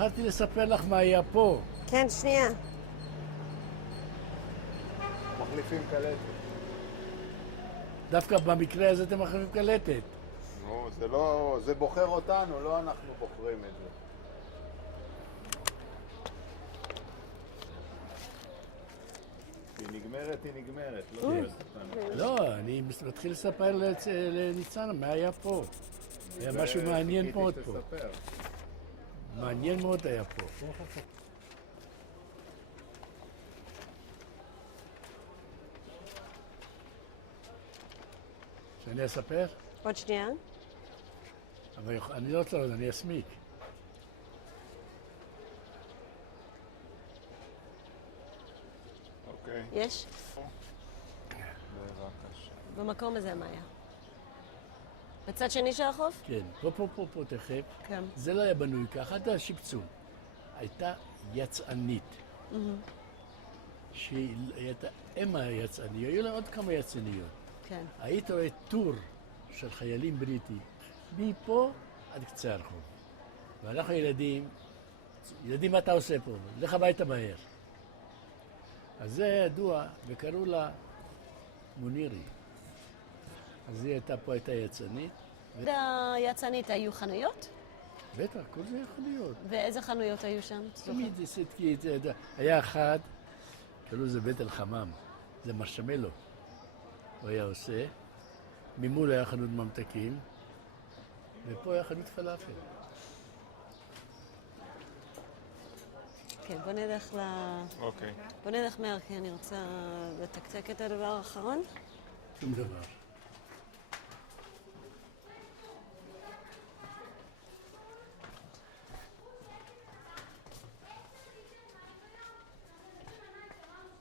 שכחתי לספר לך מה היה פה. כן, שנייה. מחליפים קלטת. דווקא במקרה הזה אתם מחליפים קלטת. נו, זה לא... זה בוחר אותנו, לא אנחנו בוחרים את זה. היא נגמרת, לא תהיה אותנו. לא, אני מתחיל לספר לניצן מה היה פה. היה משהו מעניין מאוד פה. מעניין מאוד היה פה. שאני אספר? עוד שנייה. אבל אני לא רוצה לראות, אני אסמיק. אוקיי. יש? בבקשה. במקום הזה מה היה? בצד שני של החוף? כן, פה, תכף. כן. זה לא היה בנוי ככה, אתה שיפצו. הייתה יצאנית. שהיא הייתה אם היצאנית, היו לה עוד כמה יצאניות. כן. היית רואה טור של חיילים בריטים, מפה עד קצה הרחוב. ואנחנו ילדים, מה אתה עושה פה? לך הביתה מהר. אז זה ידוע, וקראו לה מונירי. אז היא הייתה פה, הייתה יצאנית. ביצאנית היו חנויות? בטח, כל זה יכול להיות. ואיזה חנויות היו שם? תמיד היה אחד, קראו לזה בית אל-חמם, זה מרשמלו. הוא היה עושה, ממול היה חנות ממתקים, ופה היה חנות פלאפל. כן, בוא נלך אוקיי. בוא נלך מהר, כי אני רוצה לתקתק את הדבר האחרון. שום דבר.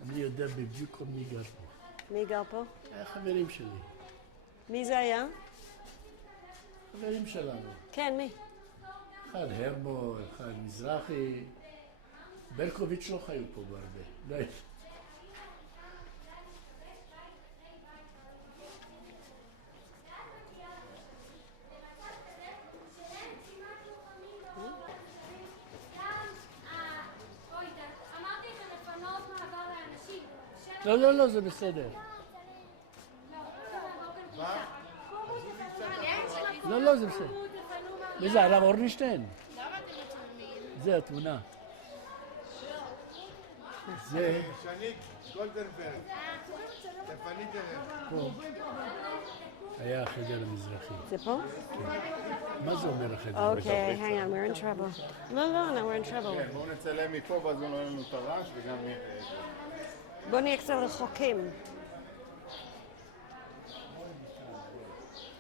אני יודע בדיוק מי גר פה. מי גר פה? היה חברים שלי. מי זה היה? חברים שלנו. כן, מי? אחד הרמו, אחד מזרחי. ברקוביץ' לא חיו פה בהרבה. לא היה. לא, זה בסדר. לא, זה בסדר. מי זה, הרב אורנשטיין? זה התמונה. זה... שנית גולדנברג. תפנית פה. היה החדר המזרחי. זה פה? מה זה אומר החדר המזרחי? אוקיי, hang on, we're in trouble. לא, we're in trouble. כן, בואו נצלם מפה ואז לא יהיה לנו את הרעש וגם... בוא נהיה קצת רחוקים.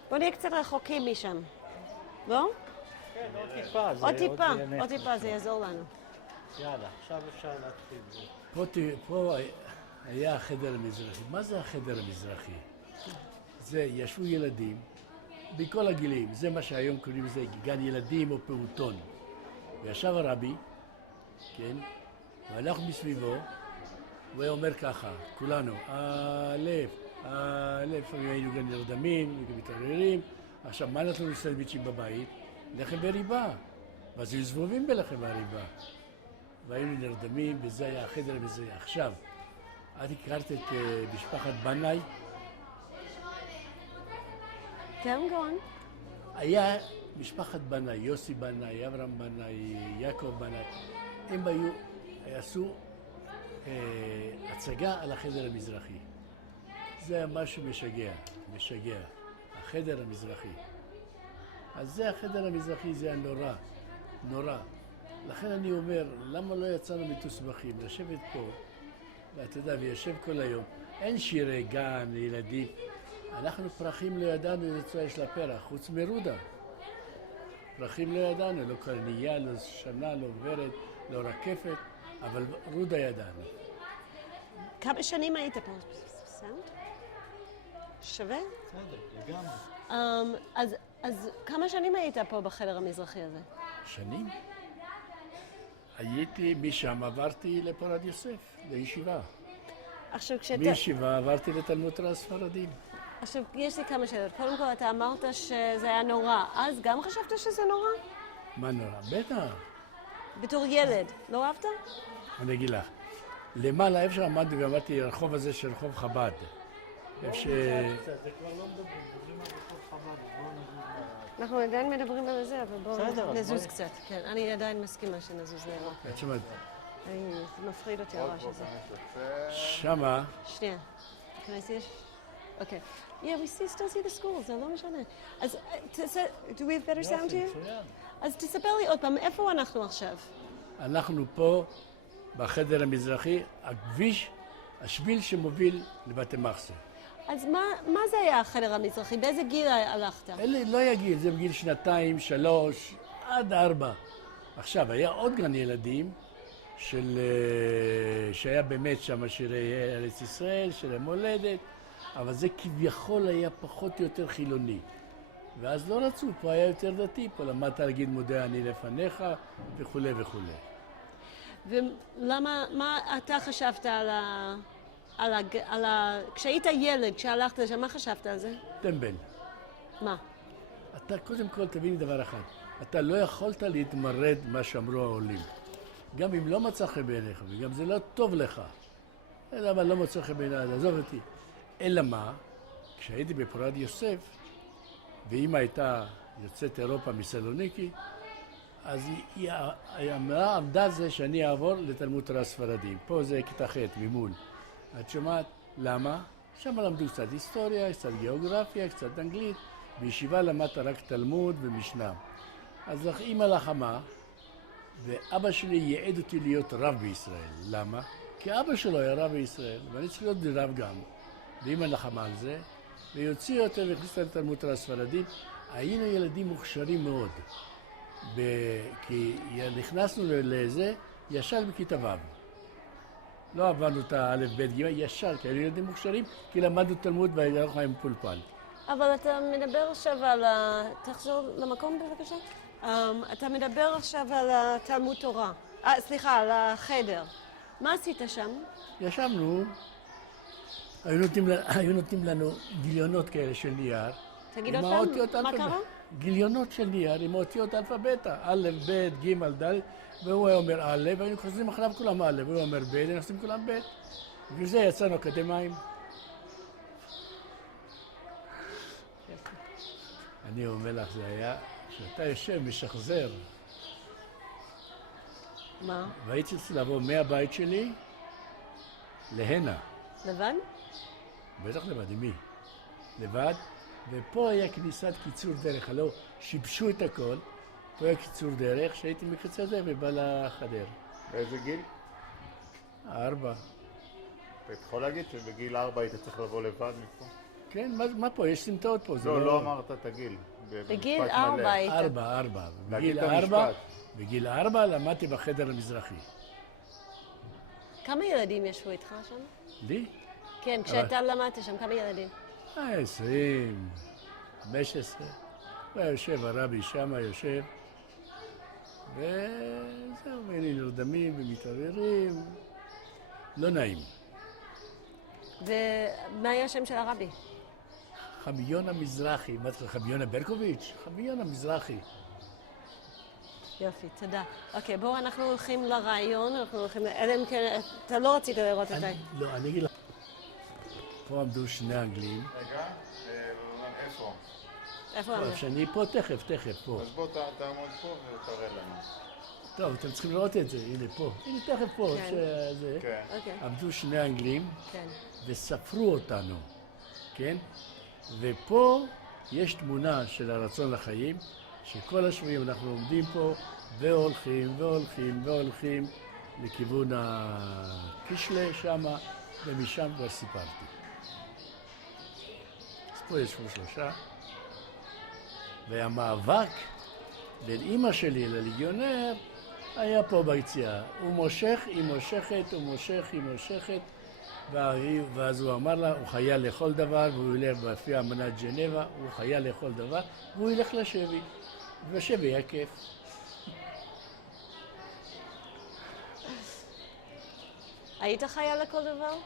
בוא נהיה קצת רחוקים משם. לא? כן, עוד טיפה. עוד טיפה, זה יעזור לנו. יאללה, עכשיו אפשר להתחיל. פה היה החדר המזרחי. מה זה החדר המזרחי? זה ישבו ילדים בכל הגילים. זה מה שהיום קוראים לזה גן ילדים או פעוטון. וישב הרבי, כן, והלכנו מסביבו, הוא היה אומר ככה, כולנו, הלב, היינו גם נרדמים, גם מתעוררים. עכשיו, מה נתנו לנו סנדוויצ'ים בבית? לחם וריבה. ואז היו זבובים בלחם והריבה. והיינו נרדמים, וזה היה החדר המזרחי. עכשיו, את הכרת את משפחת בנאי? כן, גאון. היה משפחת בנאי, יוסי בנאי, אברהם בנאי, יעקב בנאי. הם עשו הצגה על החדר המזרחי. זה היה משהו משגע. החדר המזרחי. אז זה החדר המזרחי, זה היה נורא. לכן אני אומר, למה לא יצאנו מתוסבכים? לשבת פה, ואתה יודע, ויושב כל היום. אין שירי גן לילדים. אנחנו פרחים לא ידענו לצוע יש לה פרח, חוץ מרודה. פרחים לא ידענו, לא קרנייה, לא שנה, לא ורד, לא רקפת, אבל רודה ידענו. כמה שנים היית פה? סאונד? שווה? בסדר, לגמרי. אז כמה שנים היית פה בחדר המזרחי הזה? שנים? הייתי משם, עברתי לפורת יוסף, לישיבה. עכשיו מישיבה עברתי לתלמוד תורה הספרדים. עכשיו, יש לי כמה שאלות. קודם כל, אתה אמרת שזה היה נורא. אז גם חשבת שזה נורא? מה נורא? בטח. בתור ילד, לא אהבת? אני אגיד לך. למעלה, איפה שעמדנו, ואמרתי, הרחוב הזה של רחוב חב"ד. איפה ש... זה כבר לא מדברים על רחוב חב"ד, בואו נזוז מה... אנחנו עדיין מדברים על זה, אבל בסדר, בואו אז נזוז בואי. קצת. כן, אני עדיין מסכימה שנזוז לאירופה. את שומעת, זה מפחיד אותי הרעש הזה. שמה, שנייה. Can I see it? Okay. Yeah, we still see the schools, זה לא משנה. אז do we have better sound here? מצוין. אז תספר לי עוד פעם, איפה אנחנו עכשיו? אנחנו פה, בחדר המזרחי, הכביש, השביל שמוביל לבתי מחסה. אז מה זה היה החדר המזרחי? באיזה גיל הלכת? אלה לא יגיל, זה בגיל 2, 3, עד 4. עכשיו, היה עוד גן ילדים, שהיה באמת שם שירי ארץ ישראל, שירי מולדת, אבל זה כביכול היה פחות או יותר חילוני. ואז לא רצו, פה היה יותר דתי, פה למדת להגיד מודה אני לפניך, וכולי וכולי. ולמה, מה אתה חשבת כשהיית ילד, כשהלכת לשם, מה חשבת על זה? טמבל. מה? אתה קודם כל תבין דבר אחד, אתה לא יכולת להתמרד מה שאמרו העולים. גם אם לא מצא חן בעיניך, וגם זה לא טוב לך. אלא אבל לא מצא חן בעיניי, עזוב אותי. אלא מה? כשהייתי בפורת יוסף, ואמא הייתה יוצאת אירופה מסלוניקי, אז היא עמדה על זה שאני אעבור לתלמוד תורה ספרדים. פה זה כיתה ח' ממול. את שומעת? למה? שם למדו קצת היסטוריה, קצת גיאוגרפיה, קצת אנגלית. בישיבה למדת רק תלמוד ומשנה. אז אמא לחמה, ואבא שלי ייעד אותי להיות רב בישראל. למה? כי אבא שלו היה רב בישראל, ואני צריך להיות רב גם. ואמא לחמה על זה, ויוציא אותו והכניס אותה לתלמוד תורה ספרדים. היינו ילדים מוכשרים מאוד. כי נכנסנו לזה ישר בכיתה ו'. לא עברנו את האלף בית ג' ישר, כי היינו ילדים מוכשרים, כי למדנו תלמוד והלכנו עם פולפן. אבל אתה מדבר עכשיו על תחזור למקום בבקשה? אתה מדבר עכשיו על תלמוד תורה. סליחה, על החדר. מה עשית שם? ישבנו, היו נותנים לנו גיליונות כאלה של נייר. תגיד עוד פעם, מה קרה? גיליונות של נייר עם אותיות אלפביתה, א', ב', ג', ד', והוא היה אומר א', והיינו חוזרים אחריו כולם א', והוא אומר ב', היינו עושים כולם ב'. ובזה יצאנו אקדמיים. אני אומר לך, זה היה שאתה יושב, משחזר. מה? והייתי צריך לבוא מהבית שלי להנה. לבד? בטח לבד, עם מי? לבד. ופה היה כניסת קיצור דרך, הלא שיבשו את הכל. פה היה קיצור דרך, שהייתי מקצר זה ובא לחדר. באיזה גיל? 4. אתה יכול להגיד שבגיל 4 היית צריך לבוא לבד מפה? כן, מה פה? יש סמטאות פה. לא אמרת את הגיל. בגיל 4 היית. 4. להגיד את המשפט. בגיל 4 למדתי בחדר המזרחי. כמה ילדים ישבו איתך שם? לי? כן, כשאתה למדת שם, כמה ילדים? 20, 15. הוא היה יושב, הרבי שמה יושב. וזהו, והנה נרדמים ומתעוררים. לא נעים. ומה היה השם של הרבי? חמיון המזרחי. מה זה חמיון ברקוביץ'? חמיון המזרחי. יופי, תודה. אוקיי, בואו אנחנו הולכים לרעיון, אנחנו הולכים... אלא אם כן, אתה לא רצית לראות את זה. לא, אני אגיד לך. פה עמדו שני אנגלים. רגע, איפה? איפה עמדת? שאני פה תכף, פה. אז בוא תעמוד פה ותראה לנו. טוב, אתם צריכים לראות את זה, הנה פה. הנה תכף פה. כן. שזה. כן. אוקיי, עמדו שני אנגלים כן. וספרו אותנו, כן? ופה יש תמונה של הרצון לחיים, שכל השבועים אנחנו עומדים פה והולכים לכיוון הקישלה שמה, ומשם כבר סיפרתי. אז פה ישבו 3, והמאבק בין אמא שלי לליגיונר היה פה ביציאה. הוא מושך, היא מושכת, ואז הוא אמר לה, הוא חייל לכל דבר, והוא ילך לפי אמנת ג'נבה, הוא חייל לכל דבר, והוא ילך לשבי. ובשבי היה כיף. היית חייל לכל דבר?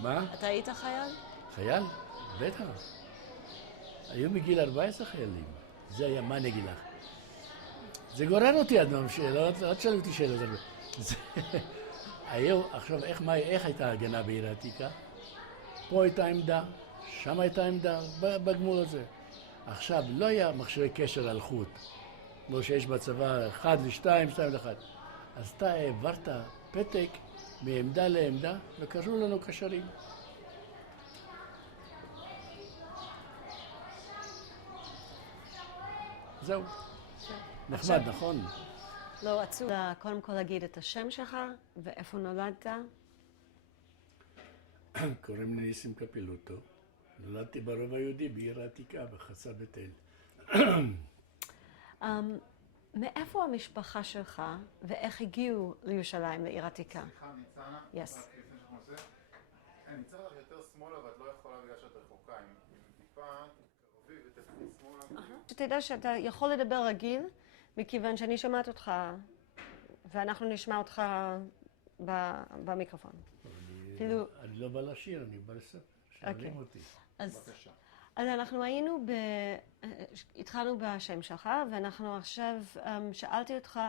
מה? אתה היית חייל? חייל? בטח. היו מגיל 14 חיילים. זה היה, מה אני אגיד לך? זה גורר אותי עד שאלות, לא תשאלו אותי שאלות הרבה. היום, עכשיו, איך הייתה ההגנה בעיר העתיקה? פה הייתה עמדה, שם הייתה עמדה, בגמול הזה. עכשיו, לא היה מכשירי קשר על חוט, כמו שיש בצבא 1 ל-2, 2 ל-1. אז אתה העברת פתק מעמדה לעמדה, וקראו לנו קשרים. זהו. נחמד, נכון? לא, עצוב. קודם כל להגיד את השם שלך ואיפה נולדת. קוראים לי ניסים קפילוטו. נולדתי ברובע היהודי בעיר העתיקה, בחצר בית אל. מאיפה המשפחה שלך ואיך הגיעו לירושלים, לעיר העתיקה? סליחה, ניצנה? Yes. רק לפני שאנחנו עושים. ניצנה לך יותר שמאלה ואת לא יכולה בגלל שאת רחוקה. אם טיפה תתקרבי ותלכי שמאלה. שתדע שאתה יכול לדבר רגיל, מכיוון שאני שומעת אותך, ואנחנו נשמע אותך במיקרופון. אני לא בא לשיר, אני בא לספר. שואלים אותי. בבקשה. אז אנחנו התחלנו בשם שלך, ואנחנו עכשיו שאלתי אותך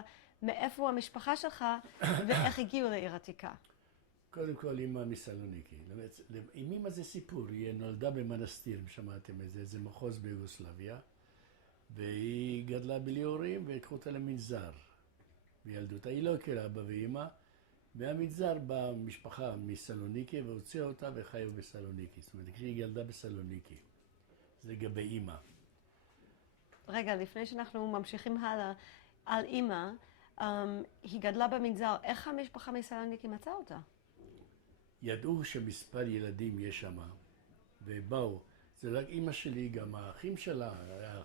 מאיפה המשפחה שלך ואיך הגיעו לעיר עתיקה. קודם כל, אמא מסלוניקי. עם אמא זה סיפור, היא נולדה במנסטיר, שמעתם את זה, זה מחוז ביוגוסלביה, והיא גדלה בלי הורים והקחו אותה למנזר בילדותה. היא לא הכירה אבא ואמא, והמנזר באה משפחה מסלוניקי והוציאה אותה וחיו בסלוניקי. זאת אומרת, היא גדלה בסלוניקי. זה לגבי אמא. רגע, לפני שאנחנו ממשיכים הלאה, על אמא, היא גדלה במנזר, איך המשפחה מסלוניקי מצאה אותה? ידעו שמספר ילדים יש שם, ובאו. זה רק אמא שלי, גם האחים שלה,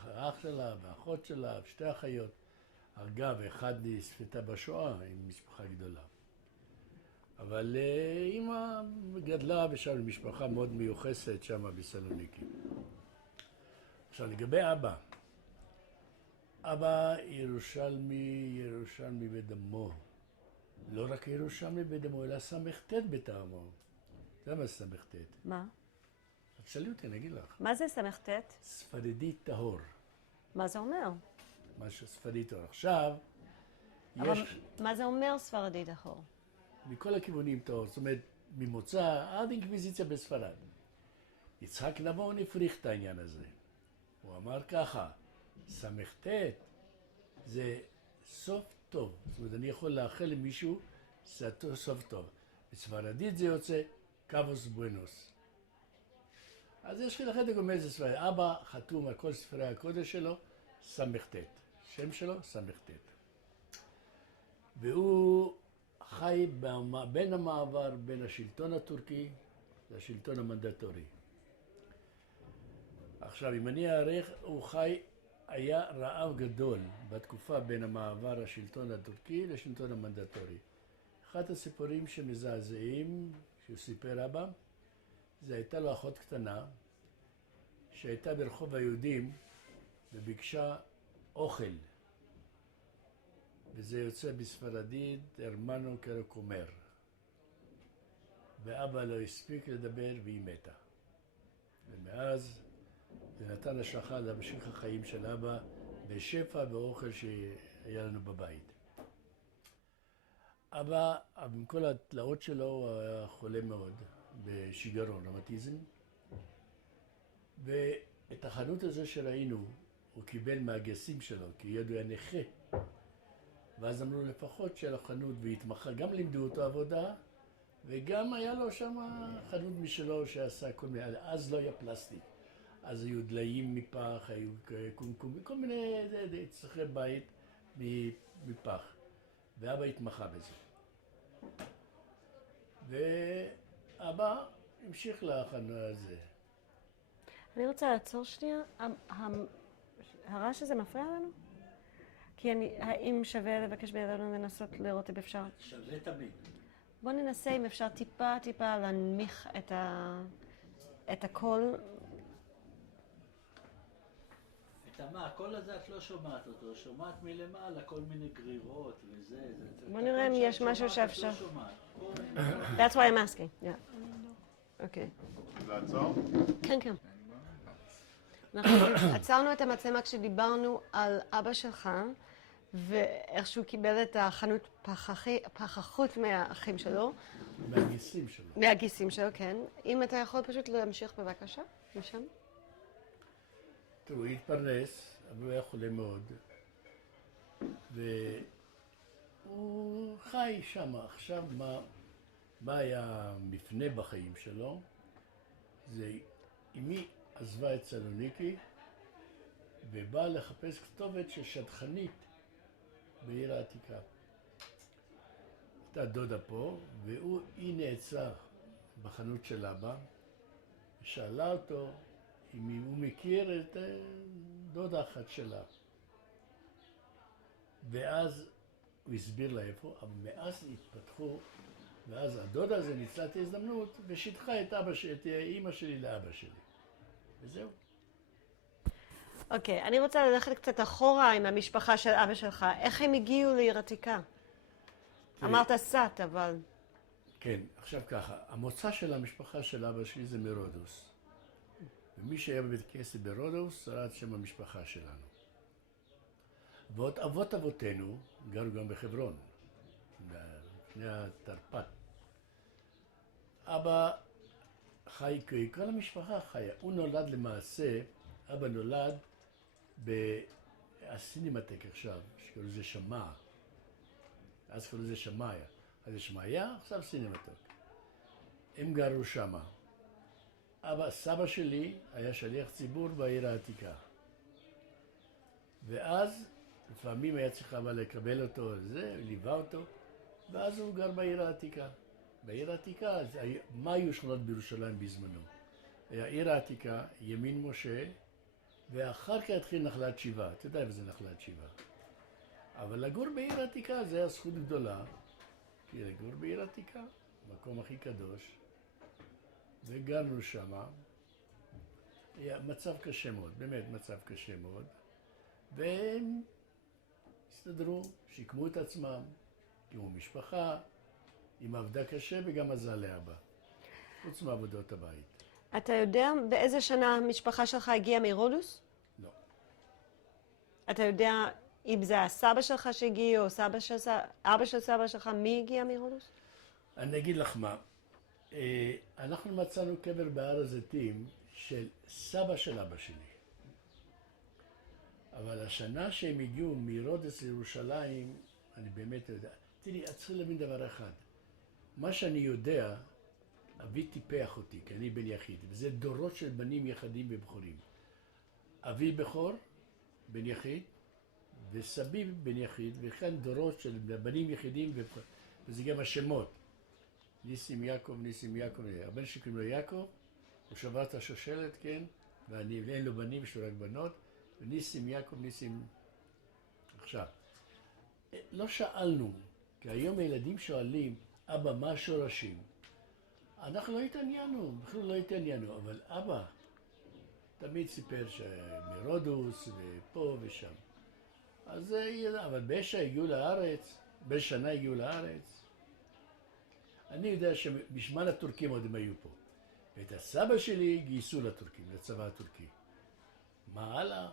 האח שלה והאחות שלה, שתי אחיות. אגב, אחד נספתה בשואה עם משפחה גדולה. אבל אמא גדלה ושם משפחה מאוד מיוחסת שם בסלוניקי. עכשיו, לגבי אבא. אבא ירושלמי בדמו. לא רק ירושלמי בדמו, אלא ס"ט בטעמו. זה מה ס"ט. מה? תשאלי אותי, אני אגיד לך. מה זה ס"ט? ספרדי טהור. מה זה אומר? משהו ספרדי טהור. עכשיו, אבל יש מה זה אומר ספרדי טהור? מכל הכיוונים טהור. זאת אומרת, ממוצא עד אינקוויזיציה בספרד. יצחק נבון הפריך את העניין הזה. הוא אמר ככה, ס"ט זה סוף טוב. זאת אומרת, אני יכול לאחל למישהו סוף טוב. בספרדית זה יוצא קאבוס בואנוס. אז יש לי לכם גם איזה ספרד. אבא חתום על כל ספרי הקודש שלו, ס"ט. שם שלו, ס"ט. והוא חי בין המעבר בין השלטון הטורקי לשלטון המנדטורי. עכשיו, אם אני אערך, הוא היה רעב גדול בתקופה בין המעבר השלטון הטורקי לשלטון המנדטורי. אחד הסיפורים שמזעזעים, שהוא סיפר אבא, זה הייתה לו אחות קטנה, שהייתה ברחוב היהודים וביקשה אוכל. וזה יוצא בספרדית, הרמנו קרקומר. ואבא לא הספיק לדבר והיא מתה. ומאז זה נתן השלכה להמשיך החיים של אבא בשפע ואוכל שהיה לנו בבית. אבא, עם כל התלאות שלו, הוא היה חולה מאוד בשיגרון, רמטיזם. ואת החנות הזו שראינו, הוא קיבל מהגסים שלו, כי ידו היה נכה. ואז אמרו לפחות של החנות והתמחה, גם לימדו אותו עבודה, וגם היה לו שם חנות משלו שעשה כל מיני, אז לא היה פלסטיק. אז היו דליים מפח, היו קומקום, כל מיני צרכי בית מפח. ואבא התמחה בזה. ואבא המשיך לחנות הזה. אני רוצה לעצור שנייה. הרעש הזה מפריע לנו? כי האם שווה לבקש בידינו לנסות לראות אם אפשר? שווה תמיד. בוא ננסה אם אפשר טיפה להנמיך את הקול. הקול הזה את לא שומעת אותו, שומעת מלמעלה כל מיני גרירות וזה. בוא נראה אם יש משהו שאפשר. את לא שומעת. That's why I'm asking. Yeah. אוקיי. לעצור? כן, כן. אנחנו עצרנו את המצלמה כשדיברנו על אבא שלך, ואיך שהוא קיבל את החנות פחחות מהאחים שלו, מהגיסים שלו. מהגיסים שלו, כן. אם אתה יכול פשוט להמשיך בבקשה, משם. תראו, הוא התפרנס, אבל הוא היה חולה מאוד. והוא חי שם. עכשיו, מה היה המפנה בחיים שלו? זה אמי עזבה את סלוניקי ובאה לחפש כתובת של שטחנית בעיר העתיקה. הייתה דודה פה, והיא נעצר בחנות של אבא, ושאלה אותו אם הוא מכיר את דודה אחת שלה. ואז הוא הסביר לה איפה, אבל מאז התפתחו, ואז הדודה הזה ניצלה את ההזדמנות ושיתחה את אמא שלי לאבא שלי. וזהו. אוקיי, אני רוצה ללכת קצת אחורה עם המשפחה של אבא שלך. איך הם הגיעו לעיר עתיקה? אמרת סת, אבל... כן, עכשיו ככה, המוצא של המשפחה של אבא שלי זה מרודוס. ומי שהיה בבית כנסת ברודוס, זה שם המשפחה שלנו. ועוד אבות אבותינו גרו גם בחברון, לפני התרפ"ט. אבא חי, כל המשפחה חיה. הוא נולד למעשה, אבא נולד בסינמטק עכשיו, שקוראים לזה שמע. אז קוראים לזה שמעיה. אז זה שמעיה, עכשיו סינמטק. הם גרו שמה. סבא שלי היה שליח ציבור בעיר העתיקה. ואז לפעמים היה צריך אבל לקבל אותו על זה, ליווה אותו, ואז הוא גר בעיר העתיקה. בעיר העתיקה, מה היו שכונות בירושלים בזמנו? היה עיר העתיקה, ימין משה, ואחר כך התחיל נחלת שבעה. אתה יודע איפה זה נחלת שבעה. אבל לגור בעיר העתיקה זה היה זכות גדולה, כי לגור בעיר העתיקה, המקום הכי קדוש, וגרנו שמה. היה מצב קשה מאוד, באמת מצב קשה מאוד. והם הסתדרו, שיקמו את עצמם, הקימו משפחה, אמא עבדה קשה וגם עזרה לאבא, חוץ מעבודות הבית. אתה יודע באיזה שנה המשפחה שלך הגיעה מרודוס? לא. אתה יודע אם זה הסבא שלך שהגיע או אבא של סבא שלך, מי הגיע מרודוס? אני אגיד לך מה, אנחנו מצאנו קבר בהר הזיתים של סבא של אבא שלי. אבל השנה שהם הגיעו מרודוס לירושלים, אני באמת יודע. תראי, את צריכה להבין דבר אחד. מה שאני יודע, אבי טיפח אותי, כי אני בן יחיד, וזה דורות של בנים יחדים ובכורים. אבי בכור, בן יחיד, וסבי בן יחיד, וכאן דורות של בנים יחידים ובכורים. וזה גם השמות. ניסים יעקב, הבן שלי קוראים לו יעקב, הוא שבר את השושלת, כן, ואין לו בנים, יש לו רק בנות. וניסים יעקב, עכשיו, לא שאלנו, כי היום הילדים שואלים, אבא, מה השורשים? אנחנו לא התעניינו, בכלל לא התעניינו, אבל אבא תמיד סיפר שמרודוס ופה ושם. אז אבל בשנה הגיעו לארץ. אני יודע שבזמן הטורקים עוד הם היו פה. ואת הסבא שלי גייסו לטורקים, לצבא הטורקי. מה הלאה?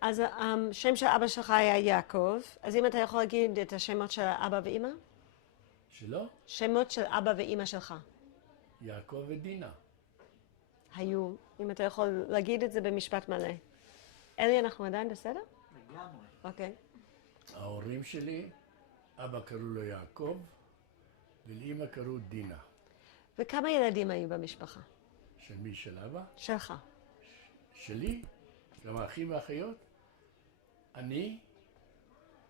אז השם של אבא שלך היה יעקב, אז אם אתה יכול להגיד את השמות של אבא ואמא? שלא? שמות של אבא ואמא שלך. יעקב ודינה. היו, אם אתה יכול להגיד את זה במשפט מלא. אלי, אנחנו עדיין בסדר? לגמרי. אוקיי. ההורים שלי, אבא קראו לו יעקב, ולאמא קראו דינה. וכמה ילדים היו במשפחה? של מי? של אבא? שלך. שלי? גם האחים והאחיות? אני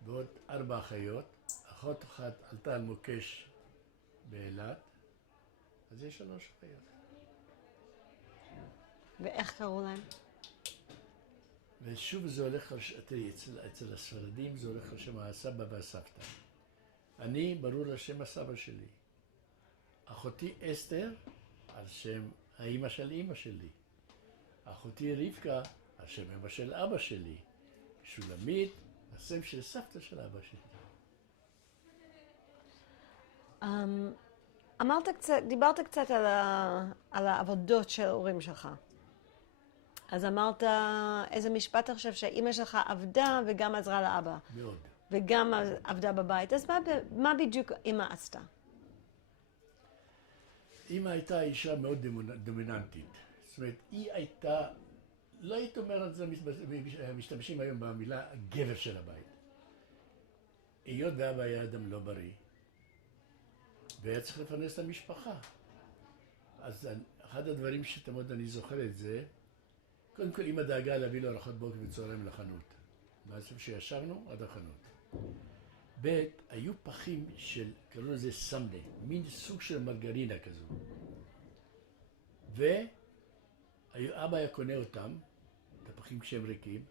ועוד 4 אחיות. אחות אחת עלתה על מוקש באילת, אז יש 3 אחיות. ואיך קראו להם? ושוב זה הולך, תראי, אצל הספרדים זה הולך על שם הסבא והסבתא. אני, ברור על שם הסבא שלי. אחותי אסתר, על שם האמא של אמא שלי. אחותי רבקה, על שם אמא של אבא שלי. שולמית, השם של סבתא של אבא שלי. דיברת קצת על העבודות של ההורים שלך. אז אמרת איזה משפט עכשיו שאימא שלך עבדה וגם עזרה לאבא. מאוד. וגם עבדה בבית. אז מה בדיוק אימא עשתה? אמא הייתה אישה מאוד דומיננטית. זאת אומרת, היא הייתה, לא היית אומר את זה, משתמשים היום במילה גבר של הבית. היות ואבא היה אדם לא בריא, והיה צריך לפרנס את המשפחה. אז אחד הדברים שתמיד אני זוכר את זה, קודם כל אמא דאגה להביא לו ארוחות בוקר וצהריים לחנות. בעצם שישבנו עד החנות. ב' היו פחים של, קראו לזה סמנה, מין סוג של מרגרינה כזו. ואבא היה קונה אותם, את הפחים כשהם ריקים,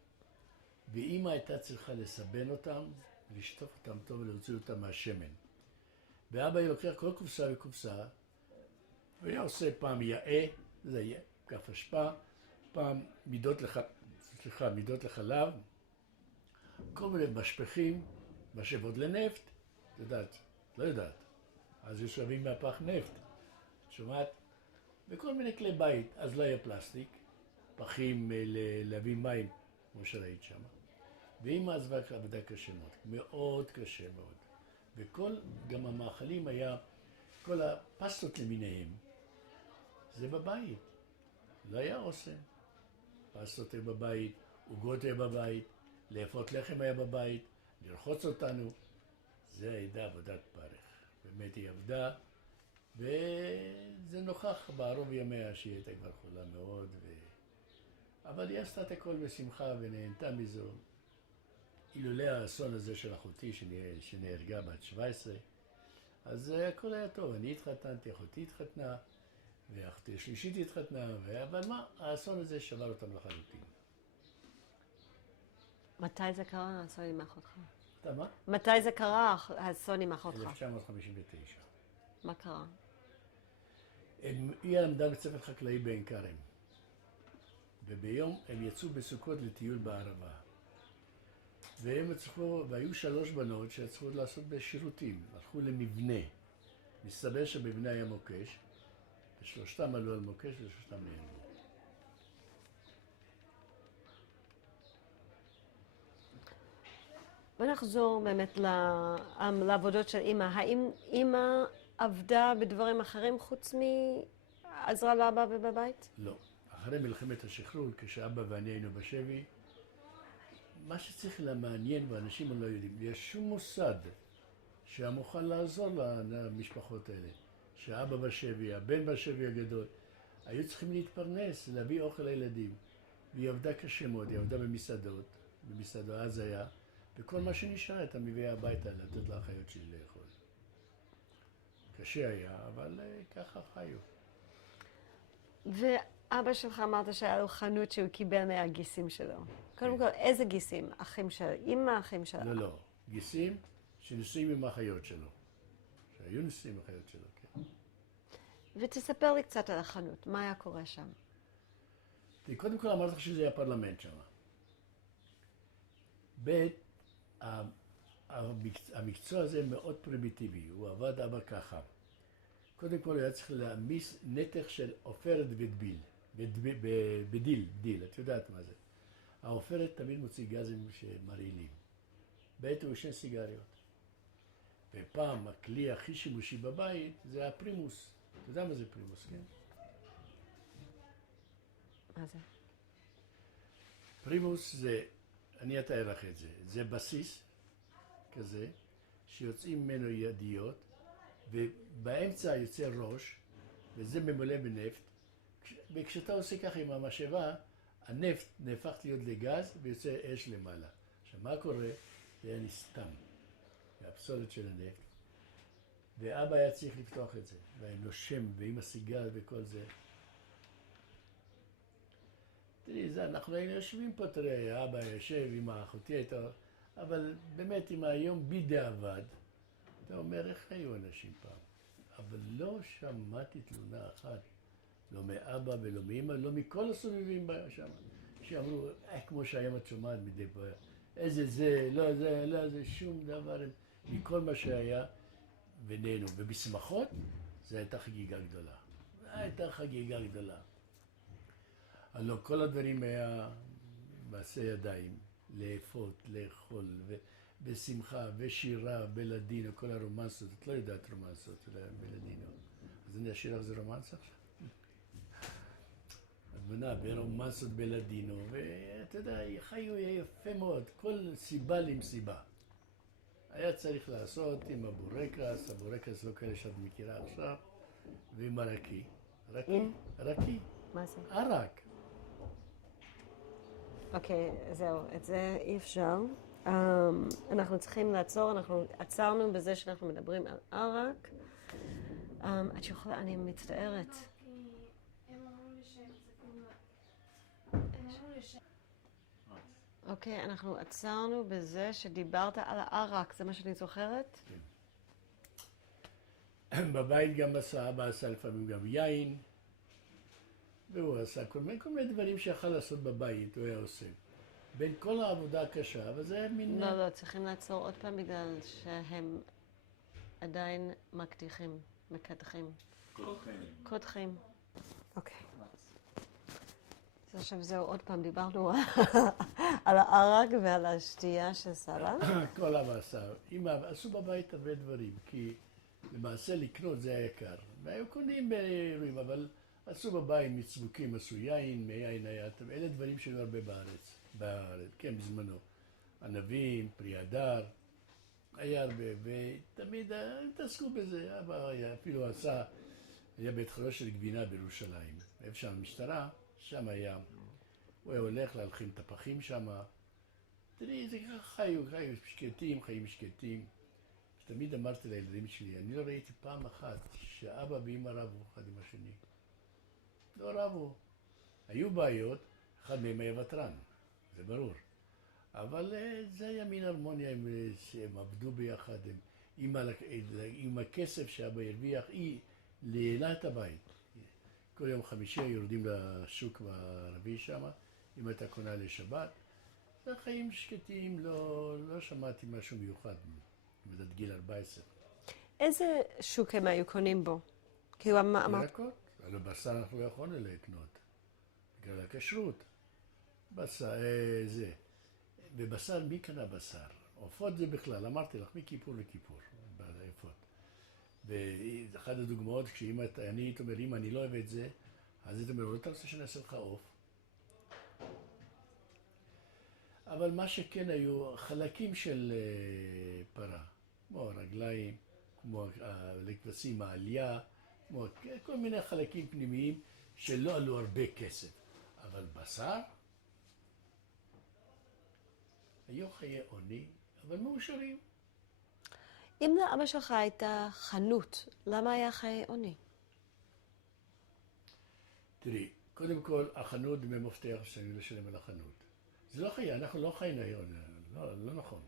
ואמא הייתה צריכה לסבן אותם, לשטוף אותם טוב ולהוציא אותם מהשמן. ואבא היה לוקח כל קופסה וקופסה, והיה עושה פעם יאה, זה יהיה, כף אשפה, פעם מידות לחלב, כל מיני משפכים, משאבות לנפט, יודעת, לא יודעת, אז יש שווים מהפח נפט, שומעת? וכל מיני כלי בית, אז לא היה פלסטיק, פחים להביא מים, כמו שראית שם. ואמא עזבה עבודה קשה מאוד, מאוד קשה מאוד. וכל, גם המאכלים היה, כל הפסטות למיניהם, זה בבית, לא היה אוסם. פסטות היה בבית, עוגות היה בבית, לאפות לחם היה בבית, לרחוץ אותנו. זה הייתה עבודת פרך. באמת היא עבדה, וזה נוכח בערוב ימיה שהיא הייתה כבר חולה מאוד. אבל היא עשתה את הכל בשמחה ונהנתה מזו. אילולא האסון הזה של אחותי שנהרגה בת 17, אז הכל היה טוב. אני התחתנתי, אחותי התחתנה, ואחותי השלישית התחתנה, אבל מה, האסון הזה שבר אותם לחלוטין. מתי זה קרה, האסון עם אחותך? אתה מה? מתי זה קרה, האסון עם אחותך? 1959. מה קרה? היא למדה בבית ספר חקלאי בעין כרם. וביום הם יצאו בסוכות לטיול בערבה. והיו 3 בנות שצריכו לעשות בשירותים. הלכו למבנה. מסתבר שבמבנה היה מוקש, ושלושתם עלו על מוקש ושלושתם נהרגו. בוא נחזור באמת לעבודות של אמא. האם אמא עבדה בדברים אחרים חוץ מעזרה לאבא ובבית? לא. אחרי מלחמת השחרור, כשאבא ואני היינו בשבי, מה שצריך למעניין, ואנשים לא יודעים, יש שום מוסד שהיה מוכן לעזור למשפחות האלה. שהאבא בשבי, הבן בשבי הגדול, היו צריכים להתפרנס, להביא אוכל לילדים. והיא עבדה קשה מאוד, היא עבדה במסעדות, אז היה, וכל מה שנשאר הייתה מביאה הביתה לתת לאחיות שלי לאכול. קשה היה, אבל ככה חיו. ואבא שלך אמרת שהיה לו חנות שהוא קיבל מהגיסים שלו. קודם כל, איזה גיסים? אחים של אמא, אחים של אבא? לא. גיסים שניסויים עם האחיות שלו. שהיו ניסויים עם האחיות שלו, כן. ותספר לי קצת על החנות, מה היה קורה שם? קודם כל אמרתי לך שזה היה פרלמנט שם. ב' המקצוע הזה מאוד פרימיטיבי, הוא עבד אבא ככה. קודם כל היה צריך להעמיס נתח של עופרת ודביל, בדיל, את יודעת מה זה. העופרת תמיד מוציא גזים שמרעילים. ב' הוא ישן סיגריות. ופעם הכלי הכי שימושי בבית זה הפרימוס. אתה יודע מה זה פרימוס, כן? מה זה? פרימוס זה, אני אתאר לך את זה, זה בסיס כזה, שיוצאים ממנו ידיות, ובאמצע יוצא ראש, וזה ממולא בנפט, וכשאתה עושה ככה עם המשאבה, הנפט נהפך להיות לגז ויוצא אש למעלה. עכשיו, מה קורה? זה היה נסתם, והפסולת של הנפט, ואבא היה צריך לפתוח את זה, והיה נושם, ועם הסיגר וכל זה. תראי, אנחנו היינו יושבים פה, תראה, אבא יושב עם האחותי הייתה, אבל באמת, אם היום בידיעבד, אתה אומר, איך היו אנשים פעם? אבל לא שמעתי תלונה אחת, לא מאבא ולא מאמא, לא מכל הסובבים שם, שאמרו, כמו שהיום את שומעת מדי פעם, איזה זה, לא זה, שום דבר, מכל מה שהיה, ונהנו. ובשמחות, זו הייתה חגיגה גדולה. הייתה חגיגה גדולה. הלוא כל הדברים היה מעשה ידיים, לאפות, לאכול, בשמחה, ושירה, בלדינו, כל הרומנסות. את לא יודעת רומנסות, בלדינו. אז אני אשאיר לך זה רומנס עכשיו? אז מנה, ברומנסות בלדינו, ואתה יודע, חיו יפה מאוד, כל סיבה למסיבה. היה צריך לעשות עם הבורקס, הבורקס לא כאלה שאת מכירה עכשיו, ועם הרקי. רקי. מה זה? ערק. אוקיי, זהו, את זה אי אפשר. אנחנו צריכים לעצור, אנחנו עצרנו בזה שאנחנו מדברים על ערק. את יכולה, אני מצטערת. הם אמרו לי שזה כמו... הם אמרו לי ש... אוקיי, אנחנו עצרנו בזה שדיברת על הערק, זה מה שאני זוכרת? בבית גם עשה, אבא עשה לפעמים גם יין, והוא עשה כל מיני דברים שיכל לעשות בבית, הוא היה עושה. בין כל העבודה הקשה, אבל זה היה מין... לא, צריכים לעצור עוד פעם בגלל שהם עדיין מקדחים. קודחים. אוקיי. אז עכשיו זהו, עוד פעם דיברנו על הערק ועל השתייה של סבא. כל אבא עשה. עשו בבית הרבה דברים, כי למעשה לקנות זה היה יקר. והיו קונים באירועים, אבל עשו בבית מצבוקים, עשו יין, מיין היה, אלה דברים שהיו הרבה בארץ, כן, בזמנו. ענבים, פרי הדר, היה הרבה, ותמיד התעסקו בזה. אבא היה, אפילו היה בית חרוש של גבינה בירושלים. איפה שם המשטרה, שם היה, הוא היה הולך להלחים טפחים שם. תראי, זה ככה חיו שקטים, חיים שקטים. תמיד אמרתי לילדים שלי, אני לא ראיתי פעם אחת שאבא ואמא רבו אחד עם השני. לא רבו. היו בעיות, אחד מהם היה ותרן, זה ברור. אבל זה היה מין הרמוניה, שהם עבדו ביחד, עם הכסף שאבא הרוויח, היא לילה את הבית. כל יום חמישי יורדים לשוק הערבי שם, אם הייתה קונה לשבת. זה חיים שקטים, לא שמעתי משהו מיוחד, עד גיל 14. איזה שוק הם היו קונים בו? כי הוא אמר... ירקות. על הבשר אנחנו לא יכולנו לקנות, בגלל הכשרות. בשר, זה. ובשר, מי קנה בשר? עופות זה בכלל, אמרתי לך, מכיפור לכיפור, בעופות. ואחת הדוגמאות, אני הייתי אומר, אם אני לא אוהב את זה, אז הייתי אומר, לא אתה רוצה שנעשה לך עוף? אבל מה שכן היו חלקים של פרה, כמו רגליים, כמו לכבשים, העלייה, כמו כל מיני חלקים פנימיים שלא עלו הרבה כסף. אבל בשר, היו חיי עוני, אבל מאושרים. אם לאבא שלך הייתה חנות, למה היה חיי עוני? תראי, קודם כל, החנות דמי מפתח שאני לשלם על החנות. זה לא חיי, אנחנו לא חיים היום, לא נכון.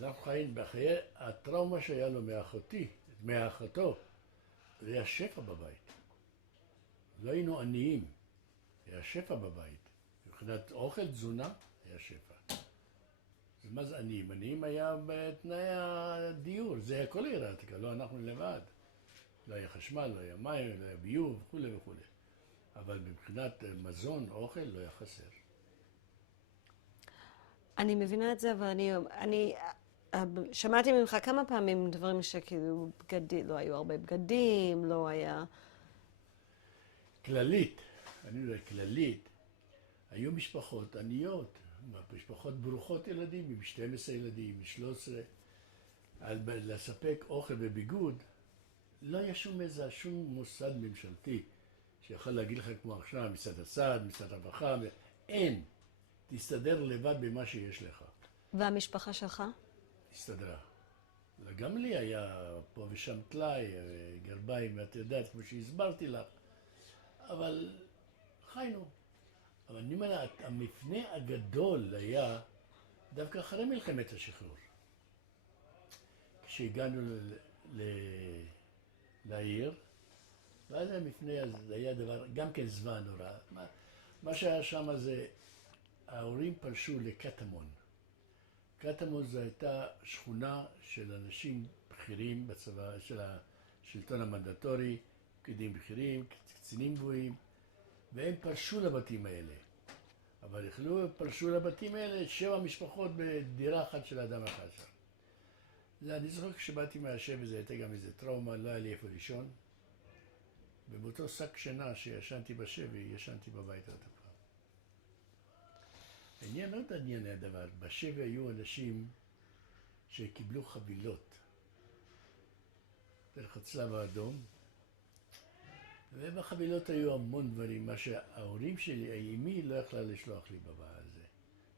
אנחנו חיים בחיי הטראומה שהיה לו מאחותו, זה היה שפע בבית. לא היינו עניים, היה שפע בבית. מבחינת אוכל, תזונה, היה שפע. אז מה זה עניים? עניים היה בתנאי הדיור, זה הכל הירתיקה, לא אנחנו לבד. לא היה חשמל, לא היה מים, לא היה ביוב, וכו' וכו'. אבל מבחינת מזון, אוכל, לא היה חסר. אני מבינה את זה, אבל אני שמעתי ממך כמה פעמים דברים שכאילו לא היו הרבה בגדים, לא היה... כללית, אני יודע, כללית, היו משפחות עניות, משפחות ברוכות ילדים, עם 12 ילדים, עם 13. לספק אוכל וביגוד, לא היה שום מוסד ממשלתי שיכול להגיד לך כמו עכשיו, משרד הסעד, משרד הרווחה, אין. תסתדר לבד במה שיש לך. והמשפחה שלך? הסתדרה. גם לי היה פה ושם טלאי, גרביים, את יודעת, כמו שהסברתי לך, אבל חיינו. אבל אני אומר, המפנה הגדול היה דווקא אחרי מלחמת השחרור. כשהגענו לעיר, ואז המפנה הזה היה דבר, גם כן זוועה נורא. מה שהיה שם זה, ההורים פלשו לקטמון. קטמון זו הייתה שכונה של אנשים בכירים בצבא, של השלטון המנדטורי, פקידים בכירים, קצינים גבוהים, והם פרשו לבתים האלה. אבל פרשו לבתים האלה 7 משפחות בדירה אחת של אדם אחד שם. אני זוכר כשבאתי מהשבי, זה הייתה גם איזה טראומה, לא היה לי איפה לישון. ובאותו שק שינה שישנתי בשבי, ישנתי בבית עוד פעם. העניין מאוד עניין הדבר, בשבי היו אנשים שקיבלו חבילות דרך הצלב האדום, ובחבילות היו המון דברים, מה שההורים שלי, אמי לא יכלה לשלוח לי בבעל הזה.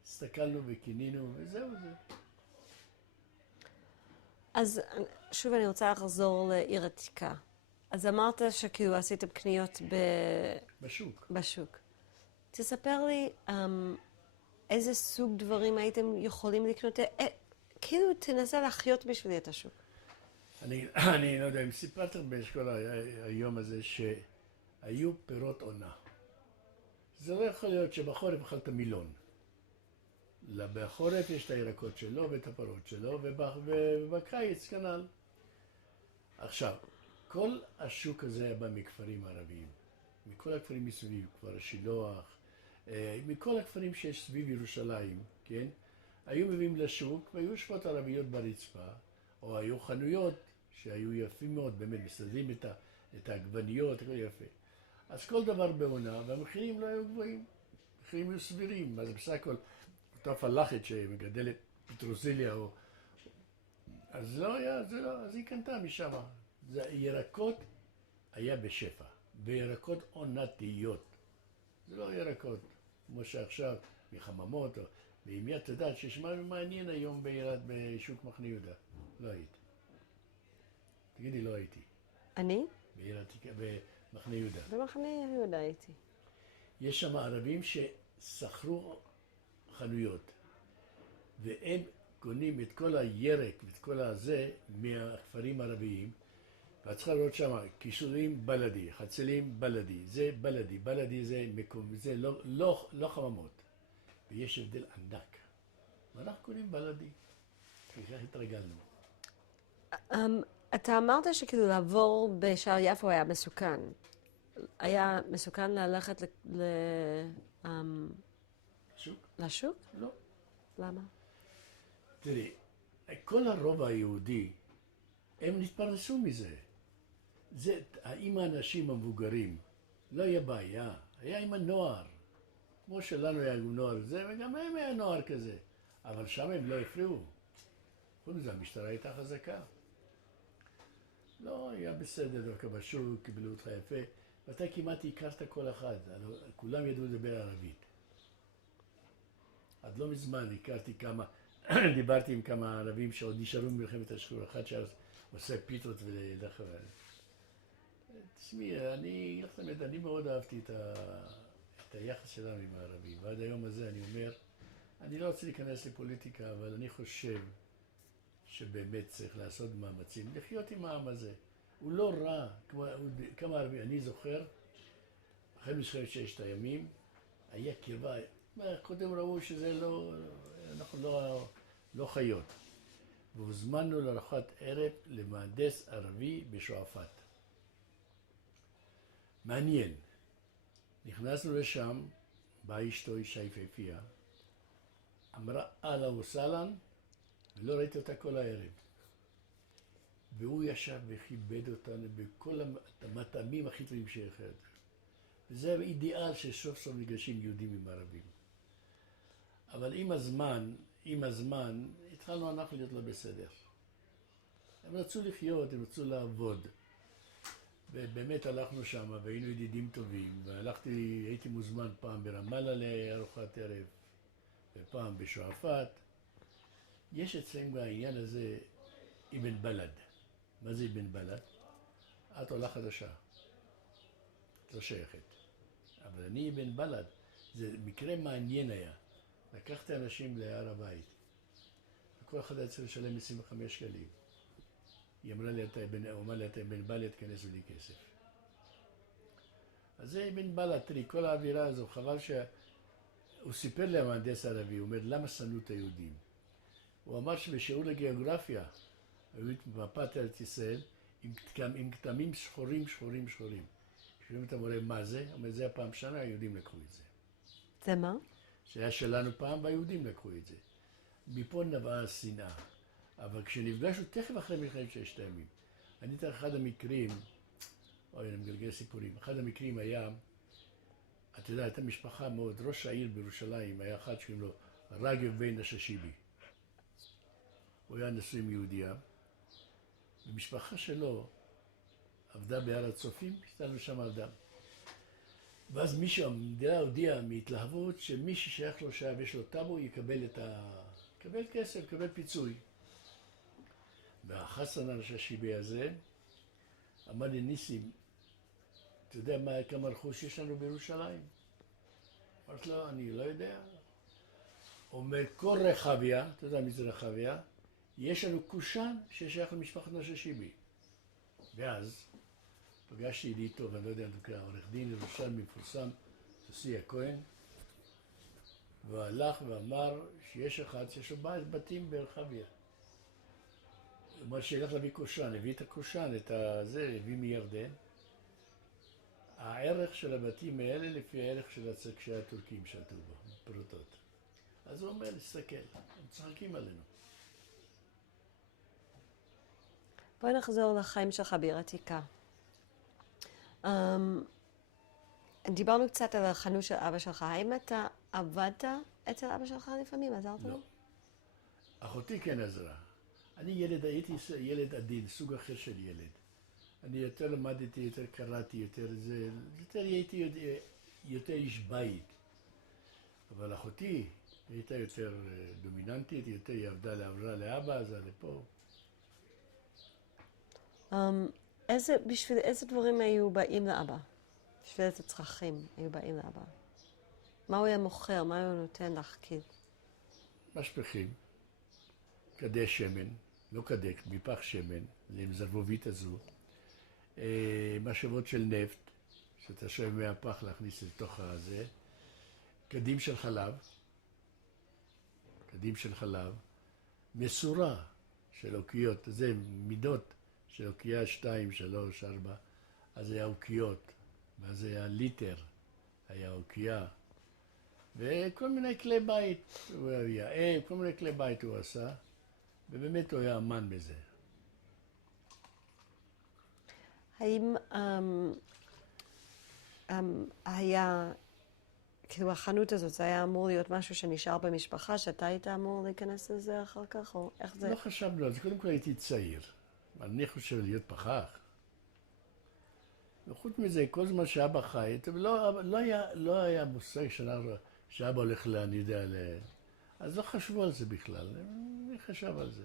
הסתכלנו וקינינו וזהו זה. אז שוב אני רוצה לחזור לעיר עתיקה. אז אמרת שכאילו עשיתם קניות בשוק. תספר לי איזה סוג דברים הייתם יכולים לקנות, כאילו תנסה להחיות בשבילי את השוק. אני לא יודע אם סיפרתם באשכול היום הזה שהיו פירות עונה. זה לא יכול להיות שבחורף אכלת מילון. בחורף יש את הירקות שלו ואת הפירות שלו, ובקיץ כנ"ל. עכשיו, כל השוק הזה היה בא מכפרים ערביים, מכל הכפרים מסביב, כפר השילוח, מכל הכפרים שיש סביב ירושלים, כן? היו מביאים לשוק והיו שפות ערביות ברצפה, או היו חנויות שהיו יפים מאוד, באמת, מסתדרים את העגבניות, הכל יפה. אז כל דבר בעונה, והמחירים לא היו גבוהים, המחירים היו סבירים, אז בסך הכל, אותה פלחת שמגדלת פטרוזיליה, אז לא היה, אז היא קנתה משם. ירקות היה בשפע, וירקות עונתיות. זה לא ירקות, כמו שעכשיו, מחממות, ואם את יודעת שיש משהו מעניין היום בשוק מחנה יהודה. לא היית. תגידי, לא הייתי. אני? במחנה יהודה. במחנה יהודה הייתי. יש שם ערבים ששכרו חנויות, והם קונים את כל הירק ואת כל הזה מהכפרים הערביים, ואת צריכה לראות שם קישורים בלדי, חצלים בלדי, זה בלדי, בלדי זה מקום, זה לא חממות. ויש הבדל ענק. ואנחנו קונים בלדי, וכך התרגלנו. אתה אמרת שכאילו לעבור בשער יפו היה מסוכן. היה מסוכן ללכת לשוק? לא. למה? תראי, כל הרוב היהודי, הם נתפרנסו מזה. זה, עם האנשים המבוגרים, לא היה בעיה, היה עם הנוער. כמו שלנו היה נוער זה, וגם הם היה נוער כזה. אבל שם הם לא הפריעו. חוץ מזה, המשטרה הייתה חזקה. לא, היה בסדר, דווקא בשוק, קיבלו אותך יפה. ואתה כמעט הכרת כל אחד, כולם ידעו לדבר ערבית. עד לא מזמן הכרתי כמה, דיברתי עם כמה ערבים שעוד נשארו במלחמת השחרור, אחד שעושה פיתות ולדחר. תשמעי, אני מאוד אהבתי את היחס שלנו עם הערבים, ועד היום הזה אני אומר, אני לא רוצה להיכנס לפוליטיקה, אבל אני חושב שבאמת צריך לעשות מאמצים, לחיות עם העם הזה. הוא לא רע, כמה ערבים, אני זוכר, אחרי מלחמת ששת הימים, היה קרבה, קודם ראו שזה אנחנו לא חיות. והוזמנו לארוחת ערב למהנדס ערבי בשועפאט. מעניין. נכנסנו לשם, באה אשתו, אישה יפהפייה, אמרה אהלן וסהלן, ולא ראיתי אותה כל הערב. והוא ישב וכיבד אותנו בכל המטעמים הכי טובים שיכולת. וזה אידיאל שסוף סוף נפגשים יהודים עם ערבים. אבל עם הזמן, התחלנו אנחנו להיות לא בסדר. הם רצו לחיות, הם רצו לעבוד. ובאמת הלכנו שם, והיינו ידידים טובים, הייתי מוזמן פעם ברמאללה לארוחת ערב, ופעם בשועפאט. יש אצלם העניין הזה אבן בלד. מה זה אבן בלד? את עולה חדשה. את לא שייכת. אבל אני אבן בלד. זה מקרה מעניין היה. לקחתי אנשים להר הבית. וכל אחד היה צריך לשלם 25 שקלים. היא אמרה לי, אתה אבן בלד, תכנס בלי כסף. אז זה אבן בלד, תראי, כל האווירה הזו, חבל הוא סיפר לי המהנדס הערבי, הוא אומר, למה שנאו את היהודים? הוא אמר שבשיעור לגיאוגרפיה, היו את מפת ארץ ישראל עם כתמים שחורים. שואלים את המורה מה זה, אומר זה הפעם שנה, היהודים לקחו את זה. זה מה? שהיה שלנו פעם והיהודים לקחו את זה. מפה נבעה השנאה. אבל כשנפגשנו תכף אחרי מלחמת ששת הימים, אני אתן אחד המקרים, אוי, אני מגלגל סיפורים, אחד המקרים היה, אתה יודע, הייתה משפחה מאוד, ראש העיר בירושלים היה אחד שקוראים לו רגב בן הששיבי. הוא היה נשוי עם יהודיה, ומשפחה שלו עבדה בהר הצופים, הסתלנו שם עבדה. ואז מישהו, המדינה הודיעה מהתלהבות שמי ששייך לו שהיה ויש לו טאבו יקבל יקבל כסף, יקבל פיצוי. והחסן הששיבי הזה אמר לי, ניסים, אתה יודע כמה רכוש יש לנו בירושלים? אמרתי לו, אני לא יודע. אומר, כל רחביה, אתה יודע מי זה רחביה? יש לנו קושאן ששייך למשפחת הששיבי. ואז פגשתי לי איתו, ואני לא יודע אם אתה קרא, עורך דין ירושלמי מפורסם, תוסי הכהן, והוא הלך ואמר שיש אחד שיש לו בתים ברחביה. הוא אמר שילך להביא קושאן, הביא את הקושאן, את הזה, הביא מירדן. הערך של הבתים האלה לפי הערך של כשהטורקים שלטו בו, פרוטות. אז הוא אומר, תסתכל, הם צוחקים עלינו. בואי נחזור לחיים שלך בעיר עתיקה. דיברנו קצת על החנות של אבא שלך. האם אתה עבדת אצל אבא שלך לפעמים? עזרת לו? לא. אחותי כן עזרה. אני הייתי ילד עדין, סוג אחר של ילד. אני יותר למדתי, יותר קראתי, יותר הייתי יותר איש בית. אבל אחותי הייתה יותר דומיננטית, יותר היא עבדה לאבא, אז לפה. בשביל איזה דברים היו באים לאבא? בשביל איזה צרכים היו באים לאבא? מה הוא היה מוכר? מה הוא נותן להחכיל? משפכים, כדי שמן, לא כדי, מפח שמן, זה עם זרבובית הזו. משאבות של נפט, שאתה שואב מהפח להכניס לתוך הזה. קדים של חלב, מסורה של אוקיות, זה מידות של אוקייה 2, 3, 4, אז היה אוקיות, ואז היה ליטר, היה אוקייה, וכל מיני כלי בית, הוא היה, כל מיני כלי בית הוא עשה, ובאמת הוא היה אמן בזה. האם היה, כאילו החנות הזאת, זה היה אמור להיות משהו שנשאר במשפחה, שאתה היית אמור להיכנס לזה אחר כך, או איך זה? לא חשבנו על זה, קודם כל הייתי צעיר. אני חושב להיות פחח. וחוץ מזה, כל זמן שאבא חי, לא היה מושג שאבא הולך אני יודע, אז לא חשבו על זה בכלל. מי חשב על זה?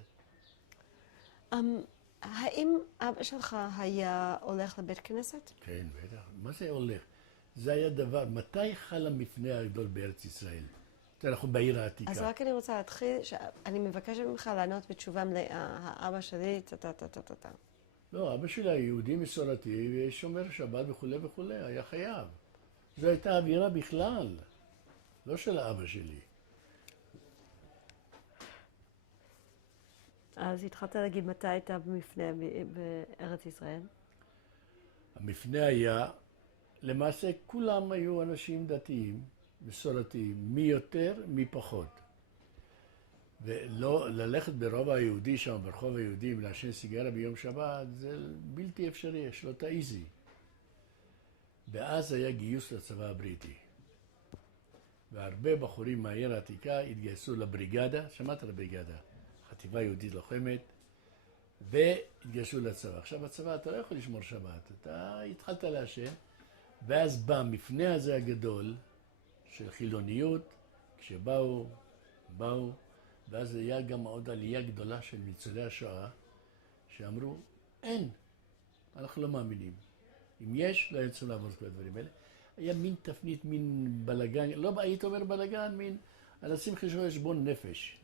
האם אבא שלך היה הולך לבית כנסת? כן, בטח. מה זה הולך? זה היה דבר, מתי חל המפנה הגדול בארץ ישראל? אנחנו בעיר העתיקה. אז רק אני רוצה להתחיל, אני מבקשת ממך לענות בתשובה מלאה, האבא שלי, טה. לא, אבא שלי היה יהודי מסורתי, שומר שבת וכולי וכולי, היה חייב. זו הייתה אווירה בכלל, לא של האבא שלי. אז התחלת להגיד מתי הייתה במפנה בארץ ישראל? המפנה היה, למעשה כולם היו אנשים דתיים, מסורתיים, מי יותר, מי פחות. ולא ללכת ברובע היהודי שם, ברחוב היהודים, לעשן סיגריה ביום שבת, זה בלתי אפשרי, יש לו תאיזי. ואז היה גיוס לצבא הבריטי. והרבה בחורים מהעיר העתיקה התגייסו לבריגדה, שמעת על הבריגדה? חטיבה יהודית לוחמת, והתגייסו לצבא. עכשיו בצבא אתה לא יכול לשמור שבת, אתה התחלת לעשן, ואז בא המפנה הזה הגדול של חילוניות, כשבאו, ואז היה גם עוד עלייה גדולה של ניצולי השואה, שאמרו, אין, אנחנו לא מאמינים. אם יש, לא יצאו לעבור את כל הדברים האלה. היה מין תפנית, מין בלגן, לא היית אומר בלגן, מין אנשים חשבו חשבון נפש.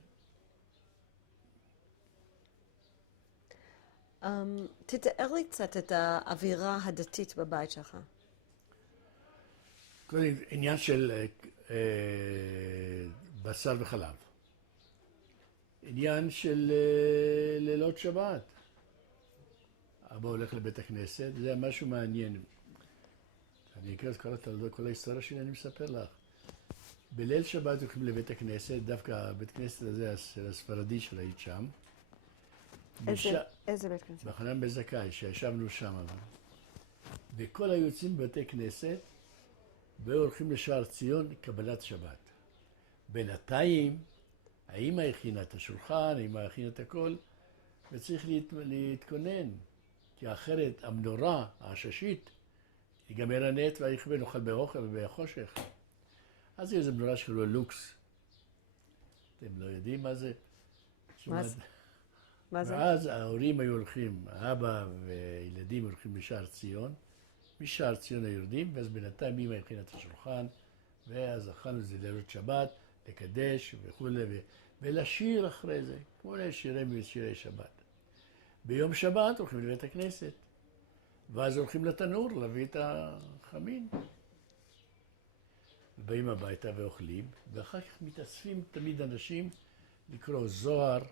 תתאר לי קצת את האווירה הדתית בבית שלך. קודם, עניין של בשר וחלב. עניין של לילות שבת. אבא הולך לבית הכנסת, זה היה משהו מעניין. אני אקרא את כל ההיסטוריה שלי, אני מספר לך. בליל שבת הולכים לבית הכנסת, דווקא הבית הכנסת הזה, של הספרדי שראית שם. איזה בית כנסת? בחנן בן זכאי, שישבנו שם. וכל היוצאים בבתי כנסת, והולכים לשער ציון לקבלת שבת. בינתיים, האמא הכינה את השולחן, האמא הכינה את הכל, וצריך להתכונן, כי אחרת המנורה, העששית, ייגמר הנט והיכבה נאכל באוכל ובחושך. אז יש איזו מנורה שקראו לוקס. אתם לא יודעים מה זה? מה זה? ואז ההורים היו הולכים, האבא וילדים הולכים לשער ציון, משער ציון היורדים, ואז בינתיים אמא הכינה את השולחן, ואז אכלנו את זה לילות שבת, לקדש וכולי, ולשיר אחרי זה, כמו שירי שבת. ביום שבת הולכים לבית הכנסת, ואז הולכים לתנור להביא את החמין. ובאים הביתה ואוכלים, ואחר כך מתאספים תמיד אנשים לקרוא זוהר,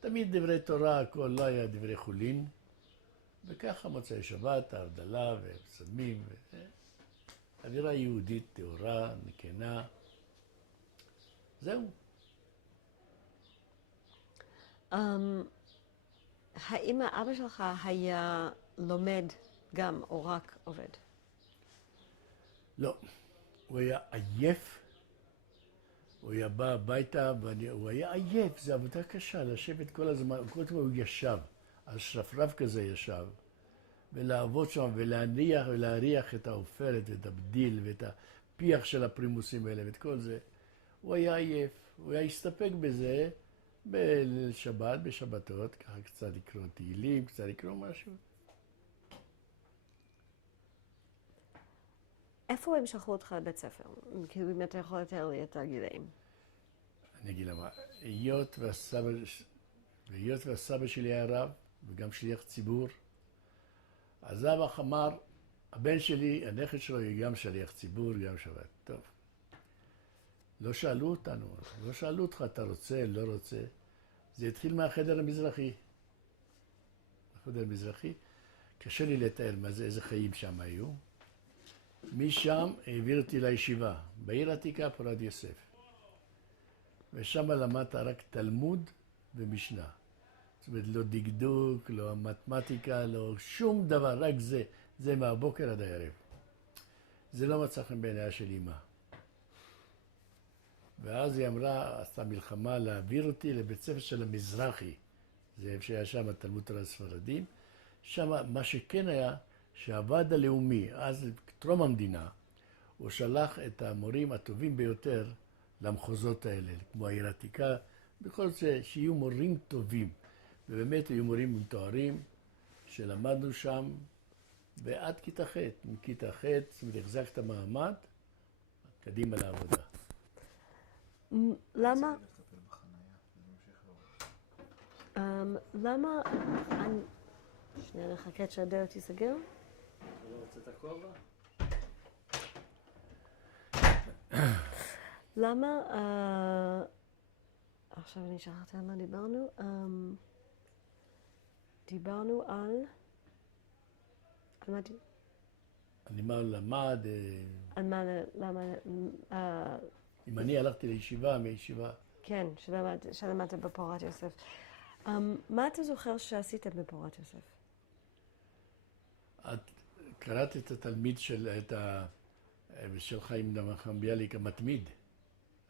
תמיד דברי תורה, הכל לא היה דברי חולין, וככה מוצאי שבת, ההבדלה ופסמים, אווירה יהודית טהורה, נקנה. זהו. האם האבא שלך היה לומד גם או רק עובד? לא. הוא היה עייף, הוא היה בא הביתה, הוא היה עייף, זו עבודה קשה, לשבת כל הזמן, כל הזמן הוא ישב, על שרפרף כזה ישב, ולעבוד שם ולהריח את העופרת ואת הבדיל ואת הפיח של הפרימוסים האלה ואת כל זה. הוא היה עייף, הוא היה הסתפק בזה בשבת, בשבתות, ככה קצת לקרוא תהילים, קצת לקרוא משהו. איפה הם שלחו אותך לבית ספר? כאילו אם אתה יכול לתאר לי את הגילאים. אני אגיד למה, היות והסבא שלי היה רב, וגם שליח ציבור, אז אבא אמר, הבן שלי, הנכד שלו, היא גם שליח ציבור, גם שבת. טוב. לא שאלו אותנו, לא שאלו אותך, אתה רוצה, לא רוצה. זה התחיל מהחדר המזרחי. החדר המזרחי, קשה לי לתאר מה זה, איזה חיים שם היו. משם העביר אותי לישיבה, בעיר העתיקה, פורת יוסף. ושם למדת רק תלמוד ומשנה. זאת אומרת, לא דקדוק, לא מתמטיקה, לא שום דבר, רק זה. זה מהבוקר עד הערב. זה לא מצא חן בעיניה של אמא. ואז היא אמרה, עשתה מלחמה להעביר אותי לבית ספר של המזרחי. זה איפה שהיה שם התלמוד תורה הספרדים. שם מה שכן היה, שהוועד הלאומי, אז טרום המדינה, הוא שלח את המורים הטובים ביותר למחוזות האלה, כמו העיר העתיקה, בכל זה שיהיו מורים טובים. ובאמת היו מורים עם תוארים שלמדנו שם, ועד כיתה ח', מכיתה ח', זאת אומרת, החזק את המעמד, קדימה לעבודה. למה? למה? שנייה, נחכה שהדלת תיסגר. אתה לא רוצה את הכובע? למה? עכשיו אני שכחתי על מה דיברנו. דיברנו על מה דיברנו? אני מה למד... על מה, למה... אם אני הלכתי לישיבה, מישיבה... כן, שלמדת בפורת יוסף. מה אתה זוכר שעשיתם בפורת יוסף? את קראת את התלמיד של חיים נחמן ביאליק, המתמיד.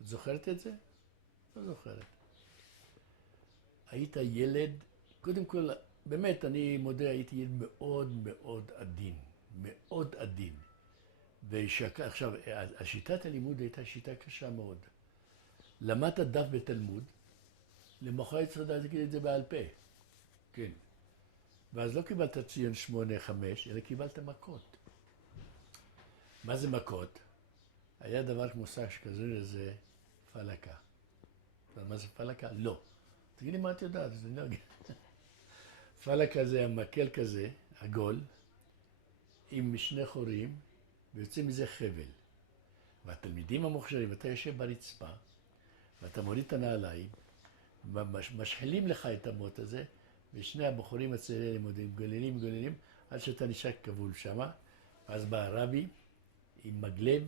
את זוכרת את זה? לא זוכרת. היית ילד, קודם כל, באמת, אני מודה, הייתי ילד מאוד מאוד עדין. מאוד עדין. עכשיו, השיטת הלימוד הייתה שיטה קשה מאוד. למדת דף בתלמוד, למחרת צריך להגיד את זה בעל פה. כן. ואז לא קיבלת ציון 8-5, אלא קיבלת מכות. מה זה מכות? היה דבר כמו סש כזה, זה פלקה. מה זה פלקה? לא. תגידי מה את יודעת, זה לא אגיד. פלקה זה המקל כזה, עגול, עם שני חורים, ויוצא מזה חבל. והתלמידים המוכשרים, אתה יושב ברצפה, ואתה מוריד את הנעליים, משחילים לך את המוט הזה, ושני הבחורים הצעירים גוללים, עד שאתה נשאר כבול שמה, אז בא הרבי עם מגלב,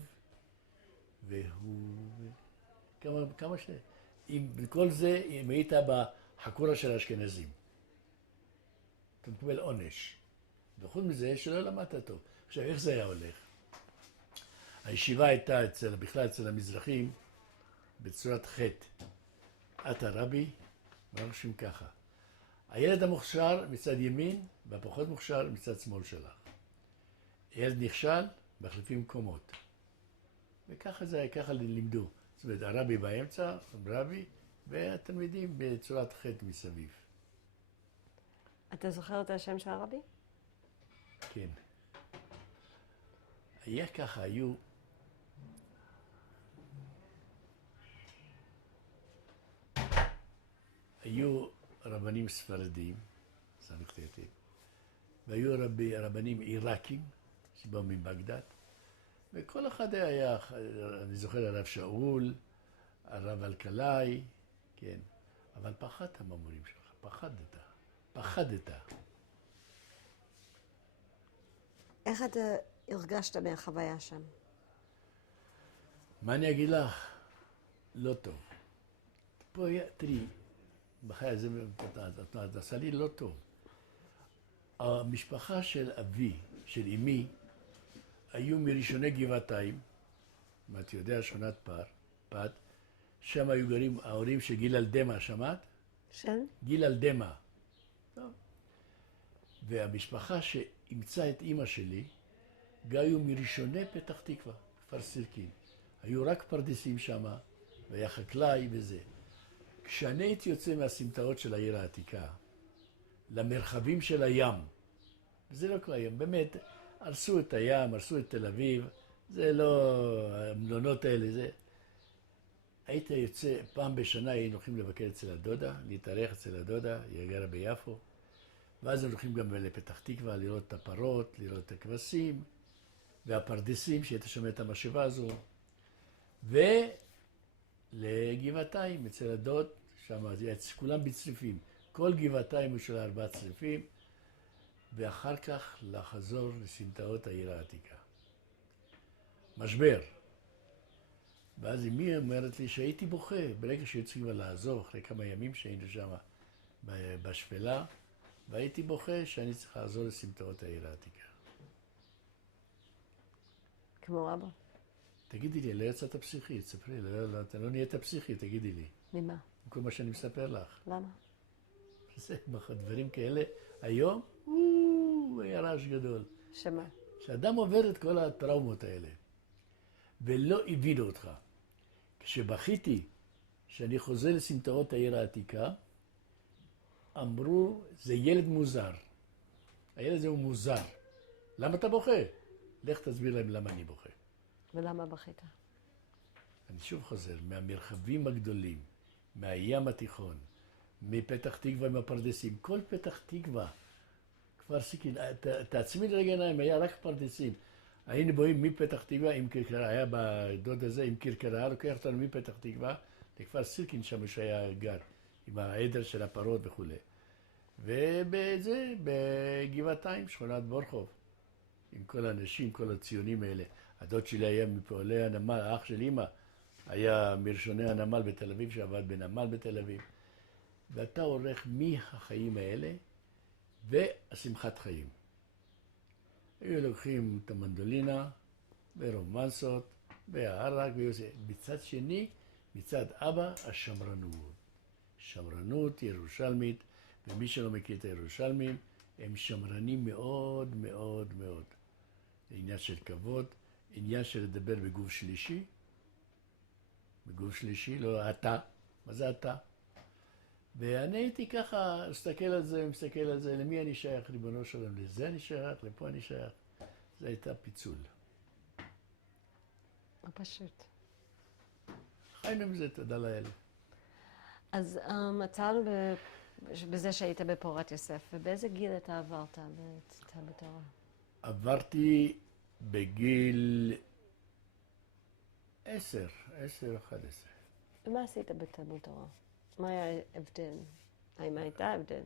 והוא... כמה ש... כל זה, אם היית בחקורה של האשכנזים. אתה מקבל עונש. וחוץ מזה שלא למדת טוב. עכשיו, איך זה היה הולך? הישיבה הייתה בכלל אצל המזרחים בצורת חטא. את הרבי, מרשים ככה. הילד המוכשר מצד ימין, והפחות מוכשר מצד שמאל שלך. ילד נכשל, מחליפים מקומות. וככה זה היה, ככה לימדו. זאת אומרת, הרבי באמצע, רבי, והתלמידים בצורת חטא מסביב. אתה זוכר את השם של הרבי? כן. היה ככה, היו רבנים ספרדים, ס"ט, והיו רבנים עיראקים, שבאו מבגדד, וכל אחד היה, אני זוכר הרב שאול, הרב אלקלעי, כן, אבל פחדת מהמורים שלך, פחדת. איך אתה הרגשת מהחוויה שם? מה אני אגיד לך? לא טוב. פה היה, תראי, בחיי זה, אתה עשה לי לא טוב. המשפחה של אבי, של אמי, היו מראשוני גבעתיים, מה אתה יודע, שכונת פת, שם היו גרים ההורים של גיל אלדמה, שמעת? של? גיל אלדמה. טוב. והמשפחה שאימצה את אמא שלי, היו מראשוני פתח תקווה, כפר סירקין. היו רק פרדסים שם, והיה חקלאי וזה. כשאני הייתי יוצא מהסמטאות של העיר העתיקה, למרחבים של הים, וזה לא כל הים, באמת, הרסו את הים, הרסו את תל אביב, זה לא, המלונות האלה, זה... היית יוצא, פעם בשנה היינו הולכים לבקר אצל הדודה, להתארח אצל הדודה, היא גרה ביפו, ואז הם הולכים גם לפתח תקווה, לראות את הפרות, לראות את הכבשים, והפרדסים, שהיית שומע את המשאבה הזו, ולגבעתיים, אצל הדוד, שם, כולם בצריפים. כל גבעתיים הוא של 4 צריפים, ואחר כך לחזור לסמטאות העיר העתיקה. משבר. ואז אמי אומרת לי שהייתי בוכה, ברגע שיוצאים לעזוב, אחרי כמה ימים שהיינו שם בשפלה, והייתי בוכה שאני צריך לעזור לסמטאות העיר העתיקה. כמו אבא. תגידי לי, לא יצאת פסיכי, תספרי, אתה לא נהיית פסיכי, תגידי לי. ממה? כל מה שאני מספר לך. למה? זה דברים כאלה. היום, היה רעש גדול. שמה? שאדם עובר את כל הטראומות האלה, ולא הבינו אותך. כשבכיתי שאני חוזר לסמטאות העיר העתיקה, אמרו, זה ילד מוזר. הילד הזה הוא מוזר. למה אתה בוכה? לך תסביר להם למה אני בוכה. ולמה בכית? אני שוב חוזר, מהמרחבים הגדולים, מהים התיכון, מפתח תקווה עם הפרדסים, כל פתח תקווה, כפר סירקין, תעצמי לרגע עיניים, היה רק פרדסים. היינו בואים מפתח תקווה עם כרכרה, היה בדוד הזה עם כרכרה, לוקח אותנו מפתח תקווה לכפר סירקין שם שהיה גר, עם העדר של הפרות וכו'. ובזה, בגבעתיים, שכונת בורחוב, עם כל האנשים, כל הציונים האלה. הדוד שלי היה מפועלי הנמל, האח של אמא היה מראשוני הנמל בתל אביב, שעבד בנמל בתל אביב. ואתה עורך מהחיים האלה והשמחת חיים. היו לוקחים את המנדולינה ורומנסות והערק ויוסי. מצד שני, מצד אבא, השמרנות. שמרנות ירושלמית, ומי שלא מכיר את הירושלמים, הם שמרנים מאוד מאוד מאוד. זה עניין של כבוד, עניין של לדבר בגוף שלישי. בגוף שלישי, לא אתה. מה זה אתה? ואני הייתי ככה, מסתכל על זה, למי אני שייך, ריבונו של עולם, לזה אני שייך, לפה אני שייך. זה הייתה פיצול. לא פשוט. חיינו עם זה, תודה לאל. אז מצאנו בזה שהיית בפורת יוסף, ובאיזה גיל אתה עברת לתלמוד תורה? עברתי בגיל 10, 11. ומה עשית בתלמוד תורה? מה היה ההבדל? האם הייתה הבדל?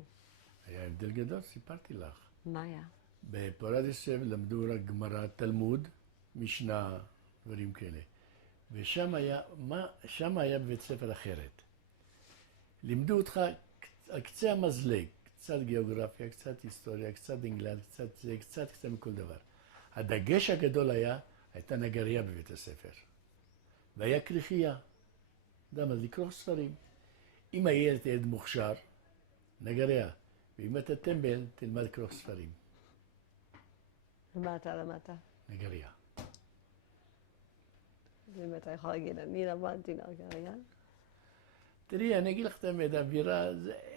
היה הבדל גדול, סיפרתי לך. מה היה? בפורת יוסף למדו רק גמרא, תלמוד, משנה, דברים כאלה. ושם היה בבית ספר אחרת. לימדו אותך על קצה המזלג, קצת גיאוגרפיה, קצת היסטוריה, קצת אנגלית, קצת מכל דבר. הדגש הגדול הייתה נגריה בבית הספר. והיה כריכייה. למה? לקרוא ספרים. אם הילד ילד מוכשר, נגריה. ואם אתה טמבל, תלמד לקרוא ספרים. ומה אתה למדת? נגריה. ואם אתה יכול להגיד, אני למדתי נגריה? תראי, אני אגיד לך את האמת, האווירה,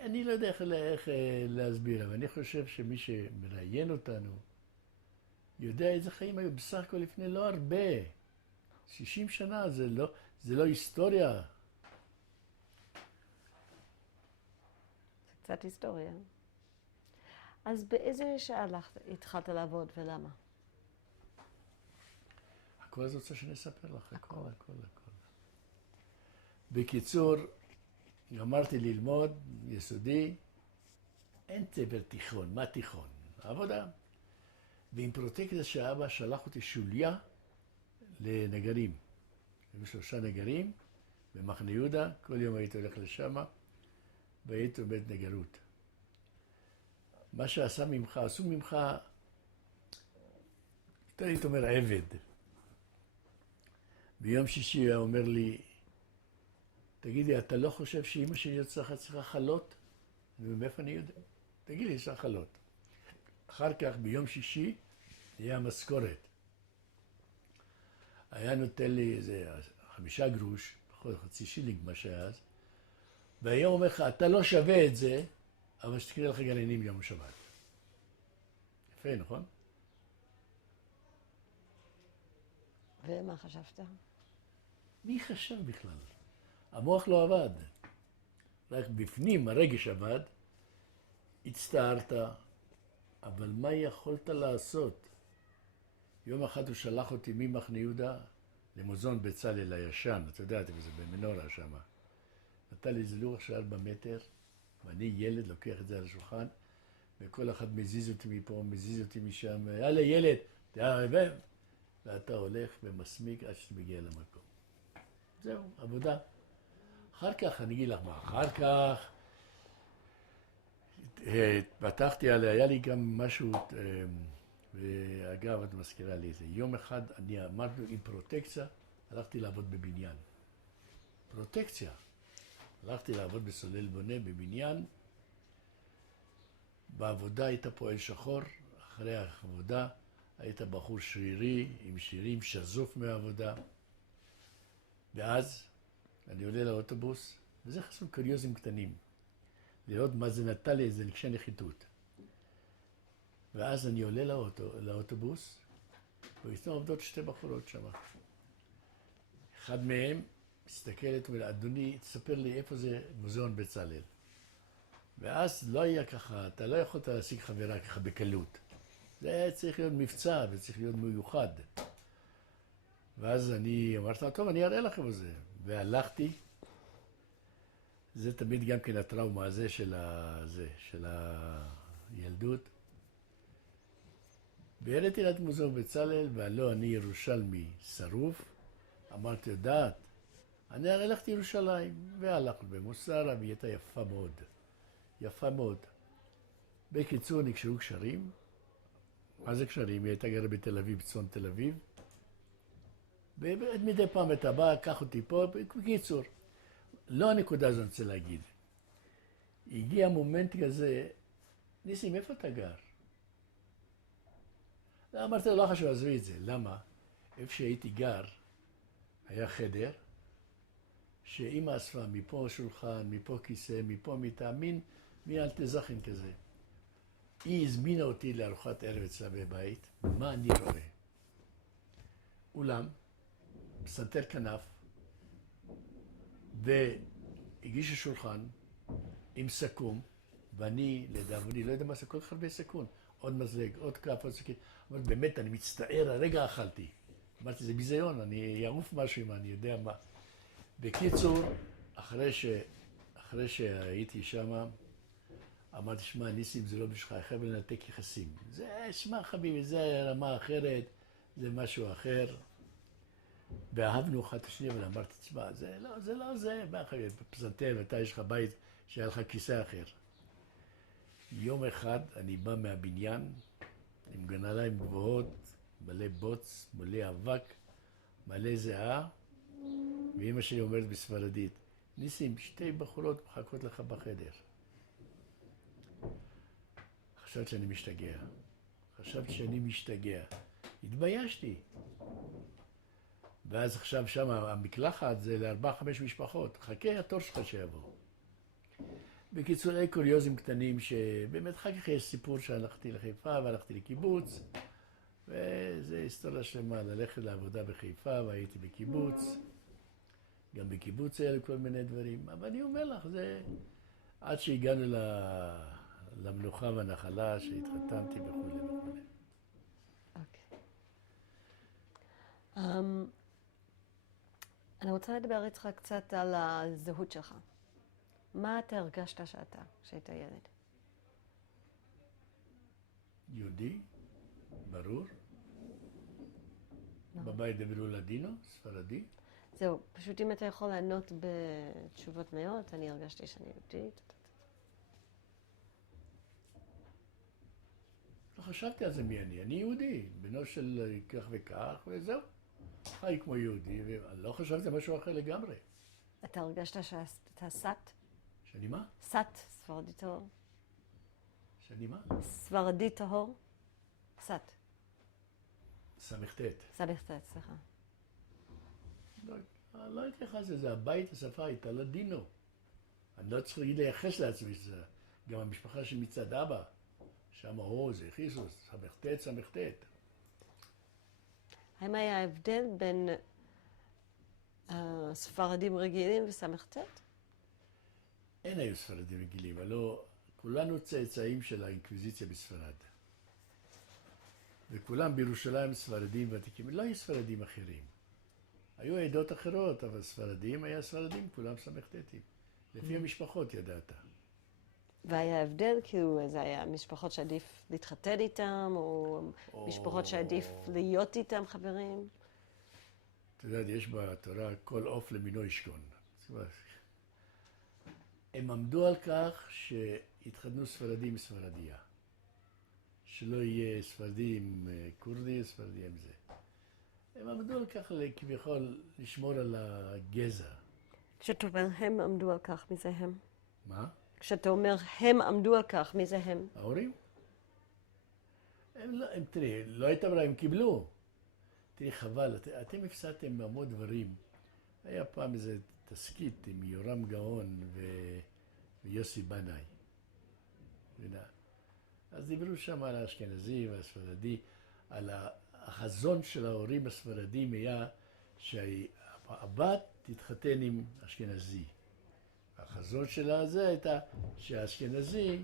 אני לא יודע איך להסביר, אבל אני חושב שמי שמראיין אותנו יודע איזה חיים היו בסך הכל לפני לא הרבה. 60 שנה, זה לא היסטוריה. זה קצת היסטוריה. אז באיזה שעה התחלת לעבוד ולמה? הכל זה רוצה שאני אספר לך, הכל. בקיצור, גמרתי ללמוד, יסודי, אין צבר תיכון, מה תיכון? עבודה. ועם פרוטקציה שאבא שלח אותי שוליה לנגרים. היו 3 נגרים במחנה יהודה, כל יום הייתי הולך לשם, והייתי עובד נגרות. מה שעשו ממך, היית אומר עבד. ביום שישי הוא אומר לי, תגידי, אתה לא חושב שאמא שלי צריכה חלות? ומאיפה אני יודע? תגיד לי, יש לה חלות. אחר כך, ביום שישי, היה משכורת. היה נותן לי איזה 5 גרוש, פחות חצי שילינג מה שהיה אז, והיום אומר לך, אתה לא שווה את זה, אבל שתקריא לך גרעינים יום שבת. יפה, נכון? ומה חשבת? מי חשב בכלל? המוח לא עבד. רק בפנים הרגש עבד, הצטערת, אבל מה יכולת לעשות? יום אחד הוא שלח אותי ממחנה יהודה למוזיאון בצלאל הישן, אתה יודע, זה במנורה שם. נתן לי איזה לוח של 4 מטר, ואני ילד לוקח את זה על השולחן, וכל אחד מזיז אותי מפה, מזיז אותי משם, יאללה ילד, ואתה הולך ומסמיק עד שאתה מגיע למקום. זהו, עבודה. אחר כך, אני אגיד לך מה, אחר כך התפתחתי עליה, היה לי גם משהו, ואגב, את מזכירה לי את זה. יום אחד אני אמרנו עם פרוטקציה, הלכתי לעבוד בבניין. פרוטקציה. הלכתי לעבוד בסולל בונה בבניין. בעבודה היית פועל שחור, אחרי העבודה היית בחור שרירי, עם שירים, שזוף מהעבודה. ואז אני עולה לאוטובוס, וזה חסום קוריוזים קטנים. לראות מה זה נתן לי איזה רגשי נחיתות. ואז אני עולה לאוטובוס, ואיתנו עובדות 2 בחורות שם. אחד מהם מסתכלת ואומר, אדוני, תספר לי איפה זה מוזיאון בצלאל. ואז לא היה ככה, אתה לא יכולת להשיג חברה ככה בקלות. זה היה צריך להיות מבצע וצריך להיות מיוחד. ואז אני אמרתי לה, טוב, אני אראה לכם את זה. והלכתי, זה תמיד גם כן הטראומה הזה של הילדות. והראיתי לה את מוזיאון בצלאל, והלא, אני ירושלמי שרוף. אמרתי, יודעת, אני הלכתי לירושלים, והלכנו במוסרה, והיא הייתה יפה מאוד. יפה מאוד. בקיצור, נקשרו קשרים. מה זה קשרים? היא הייתה גרה בתל אביב, צפון תל אביב. ומדי פעם אתה בא, קח אותי פה, בקיצור. לא הנקודה הזו אני רוצה להגיד. הגיע מומנט כזה, ניסים, איפה אתה גר? אמרתי לו, לא חשוב, עזבי את זה. למה? איפה שהייתי גר, היה חדר, שאמא אספה מפה שולחן, מפה כיסא, מפה מיטה, מין אלטזכין כזה. היא הזמינה אותי לארוחת ערב אצלה בבית, מה אני רואה? אולם, פסנתר כנף, והגישה שולחן עם סכו"ם, ואני, לדאבוני, לא יודע מה זה, כל כך הרבה סכו"ם, עוד מזלג, עוד כף, עוד סכין. אמרתי, באמת, אני מצטער, הרגע אכלתי. אמרתי, זה ביזיון, אני אעוף משהו אם אני יודע מה. בקיצור, אחרי שהייתי שם, אמרתי, שמע, ניסים, זה לא בשבילך, חייב לנתק יחסים. זה, שמע, חביבי, זה רמה אחרת, זה משהו אחר. ואהבנו אחד את השני, אבל אמרתי, תשמע, זה לא זה, מה חביבי, בפסנתר, ואתה יש לך בית שהיה לך כיסא אחר. יום אחד אני בא מהבניין, עם גנליים גבוהות, מלא בוץ, מלא אבק, מלא זהה, ואמא שלי אומרת בספרדית, ניסים, 2 בחורות מחכות לך בחדר. חשבתי שאני משתגע. התביישתי. ואז עכשיו שם המקלחת זה ל4-5 משפחות. חכה, התור שלך שיבוא. בקיצור, אי קוריוזים קטנים שבאמת אחר כך יש סיפור שהלכתי לחיפה והלכתי לקיבוץ, וזה היסטוריה שלמה, ללכת לעבודה בחיפה והייתי בקיבוץ. גם בקיבוץ היה כל מיני דברים. אבל אני אומר לך, זה עד שהגענו למנוחה והנחלה, שהתחתנתי וכו' וכו'. אוקיי. אני רוצה לדבר איתך קצת על הזהות שלך. מה אתה הרגשת כשהיית ילד? יהודי, ברור. בבית דברו לדינו, ספרדי. זהו, פשוט אם אתה יכול לענות בתשובות מהירות, אני הרגשתי שאני יהודית. לא חשבתי על זה מי אני. אני יהודי, בנו של כך וכך, וזהו. חי כמו יהודי, ולא חשבתי על משהו אחר לגמרי. אתה הרגשת שאתה סת? שאני מה? סת, ספרדי טהור. שאני מה? ספרדי טהור? סת. סמכתת. סמכתת, סליחה. לא התייחס לזה, הבית, השפה הייתה לדינו. אני לא צריך לייחס לעצמי שזה. גם המשפחה של מצד אבא, שם זה חיסוס, סמכתת. האם היה הבדל בין ספרדים רגילים וסמכתת? אין היו ספרדים רגילים, הלוא כולנו צאצאים של האינקוויזיציה בספרד. וכולם בירושלים ספרדים ותיקים, לא היו ספרדים אחרים. היו עדות אחרות, אבל ספרדים היה ספרדים, כולם סמכתתים. לפי המשפחות ידעת. והיה הבדל, כאילו זה היה משפחות שעדיף להתחתן איתם, או משפחות שעדיף להיות איתם חברים? אתה יודע, יש בתורה כל עוף למינו ישכון. הם עמדו על כך שהתחתנו ספרדים ספרדיה. שלא יהיה ספרדי עם קורדי, ספרדי עם זה. הם עמדו על כך כביכול לשמור על הגזע. כשאתה אומר הם עמדו על כך, מי זה הם? מה? כשאתה אומר הם עמדו על כך, מי זה הם? ההורים? תראי, לא הייתה ברירה, הם קיבלו. תראי, חבל, אתם הפסדתם בהמון דברים. היה פעם איזה תסקית עם יורם גאון ויוסי בנאי. אז דיברו שם על האשכנזי והספרדי, על החזון של ההורים הספרדים היה שהבת תתחתן עם אשכנזי. החזון שלה זה הייתה שהאשכנזי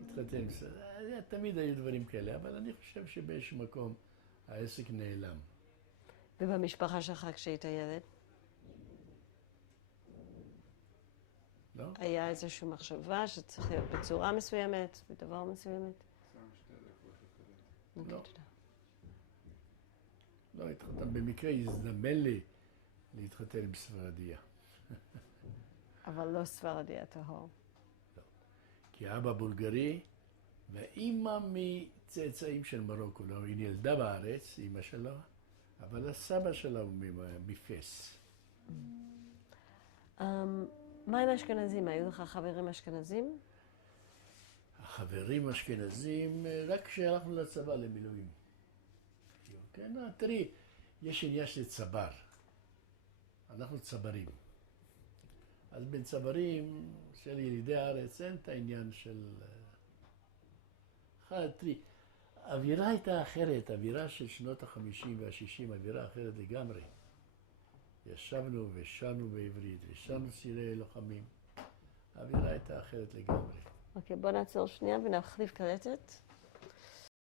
יתחתן עם ספרדי. תמיד היו דברים כאלה, אבל אני חושב שבאיזשהו מקום העסק נעלם. ובמשפחה שלך כשהיית ילד? לא? היה איזושהי מחשבה שצריך להיות בצורה מסוימת, בדבר מסוימת? לא. לא התחתן. במקרה הזדמן לי להתחתן עם ספרדיה. אבל לא ספרדיה טהור. לא. כי אבא בולגרי ואימא מצאצאים של מרוקו. לא, היא נולדה בארץ, אימא שלה, אבל הסבא שלה הוא מפס. מה עם אשכנזים? היו לך חברים אשכנזים? החברים אשכנזים, רק כשהלכנו לצבא למילואים. כן, תראי, יש עניין של צבר. אנחנו צברים. אז בין צברים של ילידי הארץ אין את העניין של... תראי, האווירה הייתה אחרת, האווירה של שנות ה-50 וה-60, אווירה אחרת לגמרי. ישבנו ושרנו בעברית, ושרנו שירי לוחמים. האווירה הייתה אחרת לגמרי. אוקיי, בוא נעצור שנייה ונחליף קלטת.